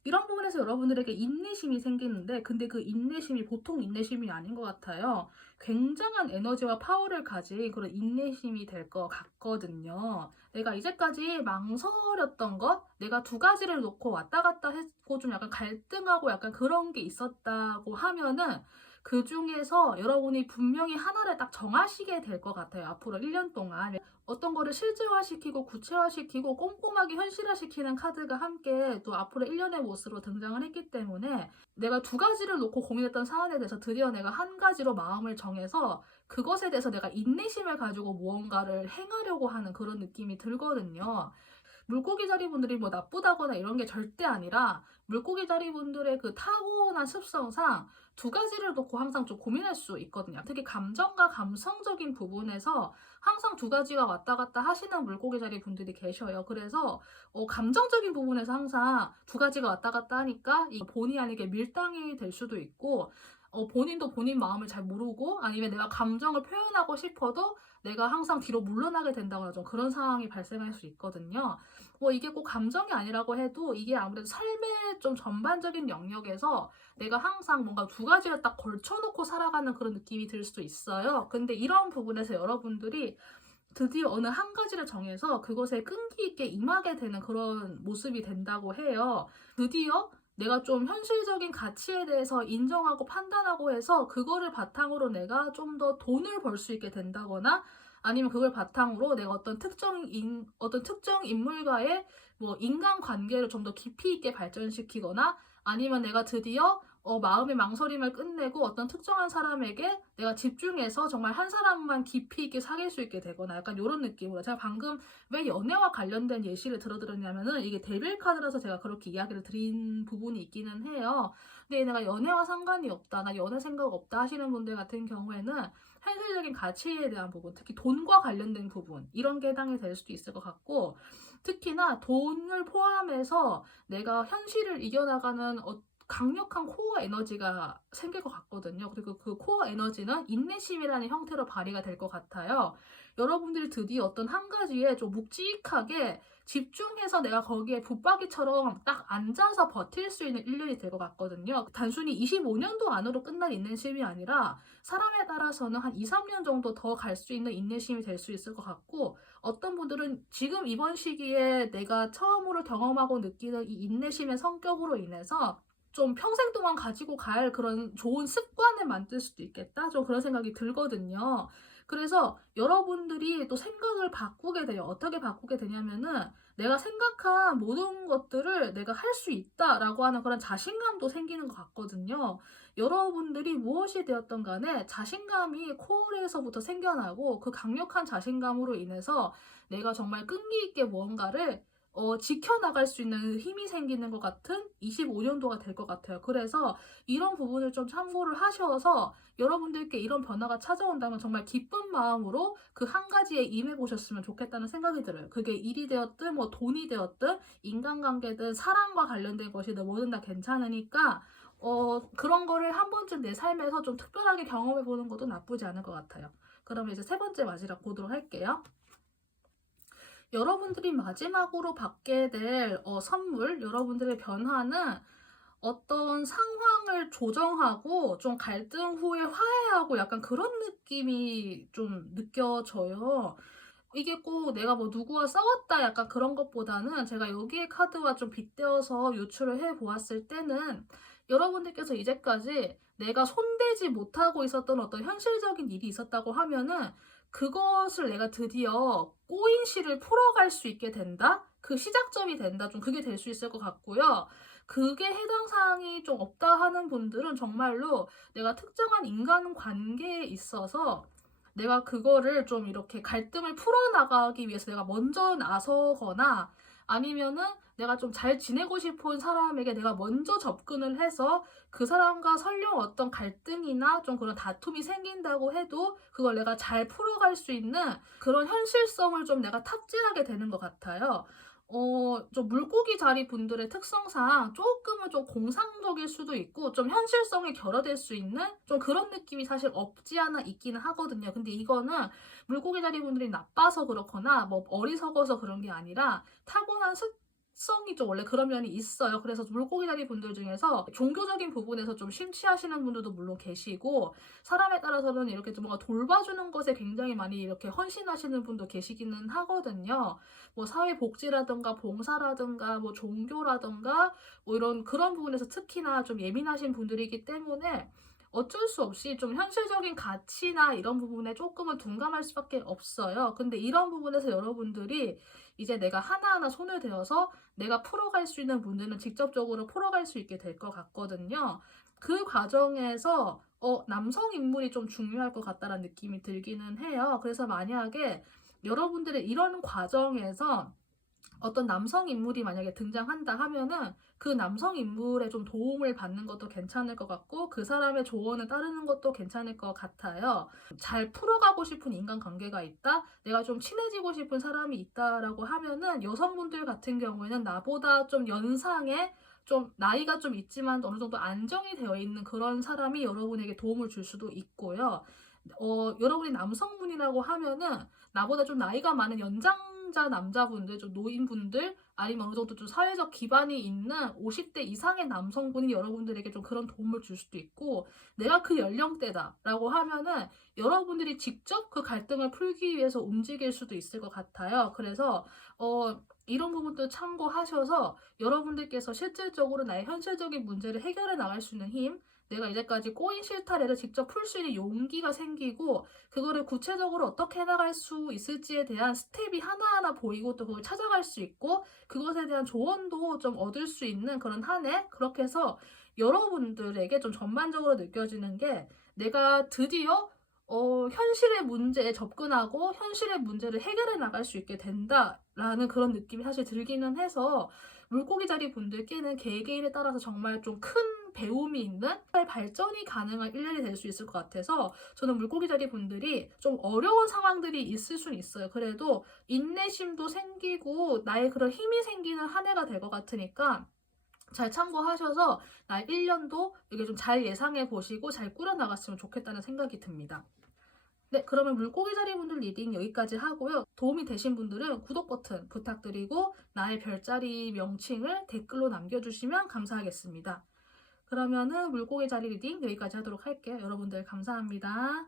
이런 부분에서 여러분들에게 인내심이 생기는데 근데 그 인내심이 보통 인내심이 아닌 것 같아요. 굉장한 에너지와 파워를 가진 그런 인내심이 될 것 같거든요. 내가 이제까지 망설였던 것, 내가 두 가지를 놓고 왔다 갔다 했고 좀 약간 갈등하고 약간 그런 게 있었다고 하면은 그 중에서 여러분이 분명히 하나를 딱 정하시게 될 것 같아요. 앞으로 1년 동안. 어떤 거를 실제화시키고 구체화시키고 꼼꼼하게 현실화시키는 카드가 함께 또 앞으로 1년의 모습으로 등장을 했기 때문에 내가 두 가지를 놓고 고민했던 사안에 대해서 드디어 내가 한 가지로 마음을 정해서 그것에 대해서 내가 인내심을 가지고 무언가를 행하려고 하는 그런 느낌이 들거든요. 물고기 자리분들이 뭐 나쁘다거나 이런 게 절대 아니라 물고기 자리분들의 그 타고난 습성상 두 가지를 놓고 항상 좀 고민할 수 있거든요. 특히 감정과 감성적인 부분에서 항상 두 가지가 왔다 갔다 하시는 물고기 자리분들이 계셔요. 그래서 감정적인 부분에서 항상 두 가지가 왔다 갔다 하니까 이 본의 아니게 밀당이 될 수도 있고 본인도 본인 마음을 잘 모르고 아니면 내가 감정을 표현하고 싶어도 내가 항상 뒤로 물러나게 된다거나 좀 그런 상황이 발생할 수 있거든요. 이게 꼭 감정이 아니라고 해도 이게 아무래도 삶의 좀 전반적인 영역에서 내가 항상 뭔가 두 가지를 딱 걸쳐놓고 살아가는 그런 느낌이 들 수도 있어요. 근데 이런 부분에서 여러분들이 드디어 어느 한 가지를 정해서 그것에 끈기 있게 임하게 되는 그런 모습이 된다고 해요. 드디어 내가 좀 현실적인 가치에 대해서 인정하고 판단하고 해서 그거를 바탕으로 내가 좀 더 돈을 벌 수 있게 된다거나 아니면 그걸 바탕으로 내가 어떤 특정 인물과의 뭐 인간관계를 좀 더 깊이 있게 발전시키거나 아니면 내가 드디어 마음의 망설임을 끝내고 어떤 특정한 사람에게 내가 집중해서 정말 한 사람만 깊이 있게 사귈 수 있게 되거나 약간 이런 느낌으로 제가 방금 왜 연애와 관련된 예시를 들어드렸냐면은 이게 데빌 카드라서 제가 그렇게 이야기를 드린 부분이 있기는 해요. 근데 내가 연애와 상관이 없다, 나 연애 생각 없다 하시는 분들 같은 경우에는 현실적인 가치에 대한 부분, 특히 돈과 관련된 부분 이런 게 해당이 될 수도 있을 것 같고 특히나 돈을 포함해서 내가 현실을 이겨나가는 강력한 코어 에너지가 생길 것 같거든요. 그리고 그 코어 에너지는 인내심이라는 형태로 발휘가 될 것 같아요. 여러분들이 드디어 어떤 한 가지에 좀 묵직하게 집중해서 내가 거기에 붙박이처럼 딱 앉아서 버틸 수 있는 1년이 될 것 같거든요. 단순히 25년도 안으로 끝날 인내심이 아니라 사람에 따라서는 한 2, 3년 정도 더 갈 수 있는 인내심이 될 수 있을 것 같고, 어떤 분들은 지금 이번 시기에 내가 처음으로 경험하고 느끼는 이 인내심의 성격으로 인해서 좀 평생 동안 가지고 갈 그런 좋은 습관을 만들 수도 있겠다, 좀 그런 생각이 들거든요. 그래서 여러분들이 또 생각을 바꾸게 돼요. 어떻게 바꾸게 되냐면은 내가 생각한 모든 것들을 내가 할 수 있다라고 하는 그런 자신감도 생기는 것 같거든요. 여러분들이 무엇이 되었던 간에 자신감이 코어에서부터 생겨나고, 그 강력한 자신감으로 인해서 내가 정말 끈기 있게 무언가를 지켜나갈 수 있는 힘이 생기는 것 같은 25년도가 될 것 같아요. 그래서 이런 부분을 좀 참고를 하셔서 여러분들께 이런 변화가 찾아온다면 정말 기쁜 마음으로 그 한 가지에 임해 보셨으면 좋겠다는 생각이 들어요. 그게 일이 되었든 뭐 돈이 되었든 인간관계든 사랑과 관련된 것이든 뭐든 다 괜찮으니까 그런 거를 한 번쯤 내 삶에서 좀 특별하게 경험해 보는 것도 나쁘지 않을 것 같아요. 그러면 이제 세 번째 마지막 보도록 할게요. 여러분들이 마지막으로 받게 될 선물, 여러분들의 변화는 어떤 상황을 조정하고 좀 갈등 후에 화해하고 약간 그런 느낌이 좀 느껴져요. 이게 꼭 내가 뭐 누구와 싸웠다 약간 그런 것보다는, 제가 여기에 카드와 좀 빗대어서 유추를 해 보았을 때는 여러분들께서 이제까지 내가 손대지 못하고 있었던 어떤 현실적인 일이 있었다고 하면은 그것을 내가 드디어 꼬인 실을 풀어갈 수 있게 된다? 그 시작점이 된다. 좀 그게 될 수 있을 것 같고요. 그게 해당 사항이 좀 없다 하는 분들은 정말로 내가 특정한 인간관계에 있어서 내가 그거를 좀 이렇게 갈등을 풀어나가기 위해서 내가 먼저 나서거나, 아니면은 내가 좀 잘 지내고 싶은 사람에게 내가 먼저 접근을 해서 그 사람과 설령 어떤 갈등이나 좀 그런 다툼이 생긴다고 해도 그걸 내가 잘 풀어갈 수 있는 그런 현실성을 좀 내가 탑재하게 되는 것 같아요. 좀 물고기 자리 분들의 특성상 조금은 좀 공상적일 수도 있고 좀 현실성이 결여될 수 있는 좀 그런 느낌이 사실 없지 않아 있기는 하거든요. 근데 이거는 물고기 자리 분들이 나빠서 그렇거나 뭐 어리석어서 그런 게 아니라 타고난 습성이 좀 원래 그런 면이 있어요. 그래서 물고기 자리 분들 중에서 종교적인 부분에서 좀 심취하시는 분들도 물론 계시고, 사람에 따라서는 이렇게 좀 뭔가 돌봐주는 것에 굉장히 많이 이렇게 헌신하시는 분도 계시기는 하거든요. 뭐 사회복지라든가 봉사라든가 뭐 종교라든가 뭐 이런 그런 부분에서 특히나 좀 예민하신 분들이기 때문에 어쩔 수 없이 좀 현실적인 가치나 이런 부분에 조금은 둔감할 수밖에 없어요. 근데 이런 부분에서 여러분들이 이제 내가 하나하나 손을 대어서 내가 풀어갈 수 있는 문제는 직접적으로 풀어갈 수 있게 될 것 같거든요. 그 과정에서 남성 인물이 좀 중요할 것 같다는 느낌이 들기는 해요. 그래서 만약에 여러분들의 이런 과정에서 어떤 남성 인물이 만약에 등장한다 하면은 그 남성 인물의 좀 도움을 받는 것도 괜찮을 것 같고, 그 사람의 조언을 따르는 것도 괜찮을 것 같아요. 잘 풀어가고 싶은 인간관계가 있다? 내가 좀 친해지고 싶은 사람이 있다라고 하면은 여성분들 같은 경우에는 나보다 좀 연상의 좀 나이가 좀 있지만 어느 정도 안정이 되어 있는 그런 사람이 여러분에게 도움을 줄 수도 있고요. 여러분이 남성분이라고 하면은 나보다 좀 나이가 많은 연장자 남자분들, 좀 노인분들, 아니면 어느 정도 좀 사회적 기반이 있는 50대 이상의 남성분이 여러분들에게 좀 그런 도움을 줄 수도 있고, 내가 그 연령대다라고 하면은 여러분들이 직접 그 갈등을 풀기 위해서 움직일 수도 있을 것 같아요. 그래서 이런 부분도 참고하셔서 여러분들께서 실질적으로 나의 현실적인 문제를 해결해 나갈 수 있는 힘, 내가 이제까지 꼬인 실타래를 직접 풀 수 있는 용기가 생기고, 그거를 구체적으로 어떻게 해나갈 수 있을지에 대한 스텝이 하나하나 보이고, 또 그걸 찾아갈 수 있고, 그것에 대한 조언도 좀 얻을 수 있는 그런 한 해, 그렇게 해서 여러분들에게 좀 전반적으로 느껴지는 게, 내가 드디어 현실의 문제에 접근하고 현실의 문제를 해결해 나갈 수 있게 된다라는 그런 느낌이 사실 들기는 해서, 물고기 자리 분들께는 개개인에 따라서 정말 좀 큰 배움이 있는 발전이 가능한 1년이 될 수 있을 것 같아서, 저는 물고기 자리 분들이 좀 어려운 상황들이 있을 수는 있어요. 그래도 인내심도 생기고 나의 그런 힘이 생기는 한 해가 될 것 같으니까 잘 참고하셔서 나의 1년도 이게 좀 잘 예상해 보시고 잘 꾸려나갔으면 좋겠다는 생각이 듭니다. 네, 그러면 물고기 자리 분들 리딩 여기까지 하고요. 도움이 되신 분들은 구독 버튼 부탁드리고 나의 별자리 명칭을 댓글로 남겨주시면 감사하겠습니다. 그러면은 물고기 자리 리딩 여기까지 하도록 할게요. 여러분들 감사합니다.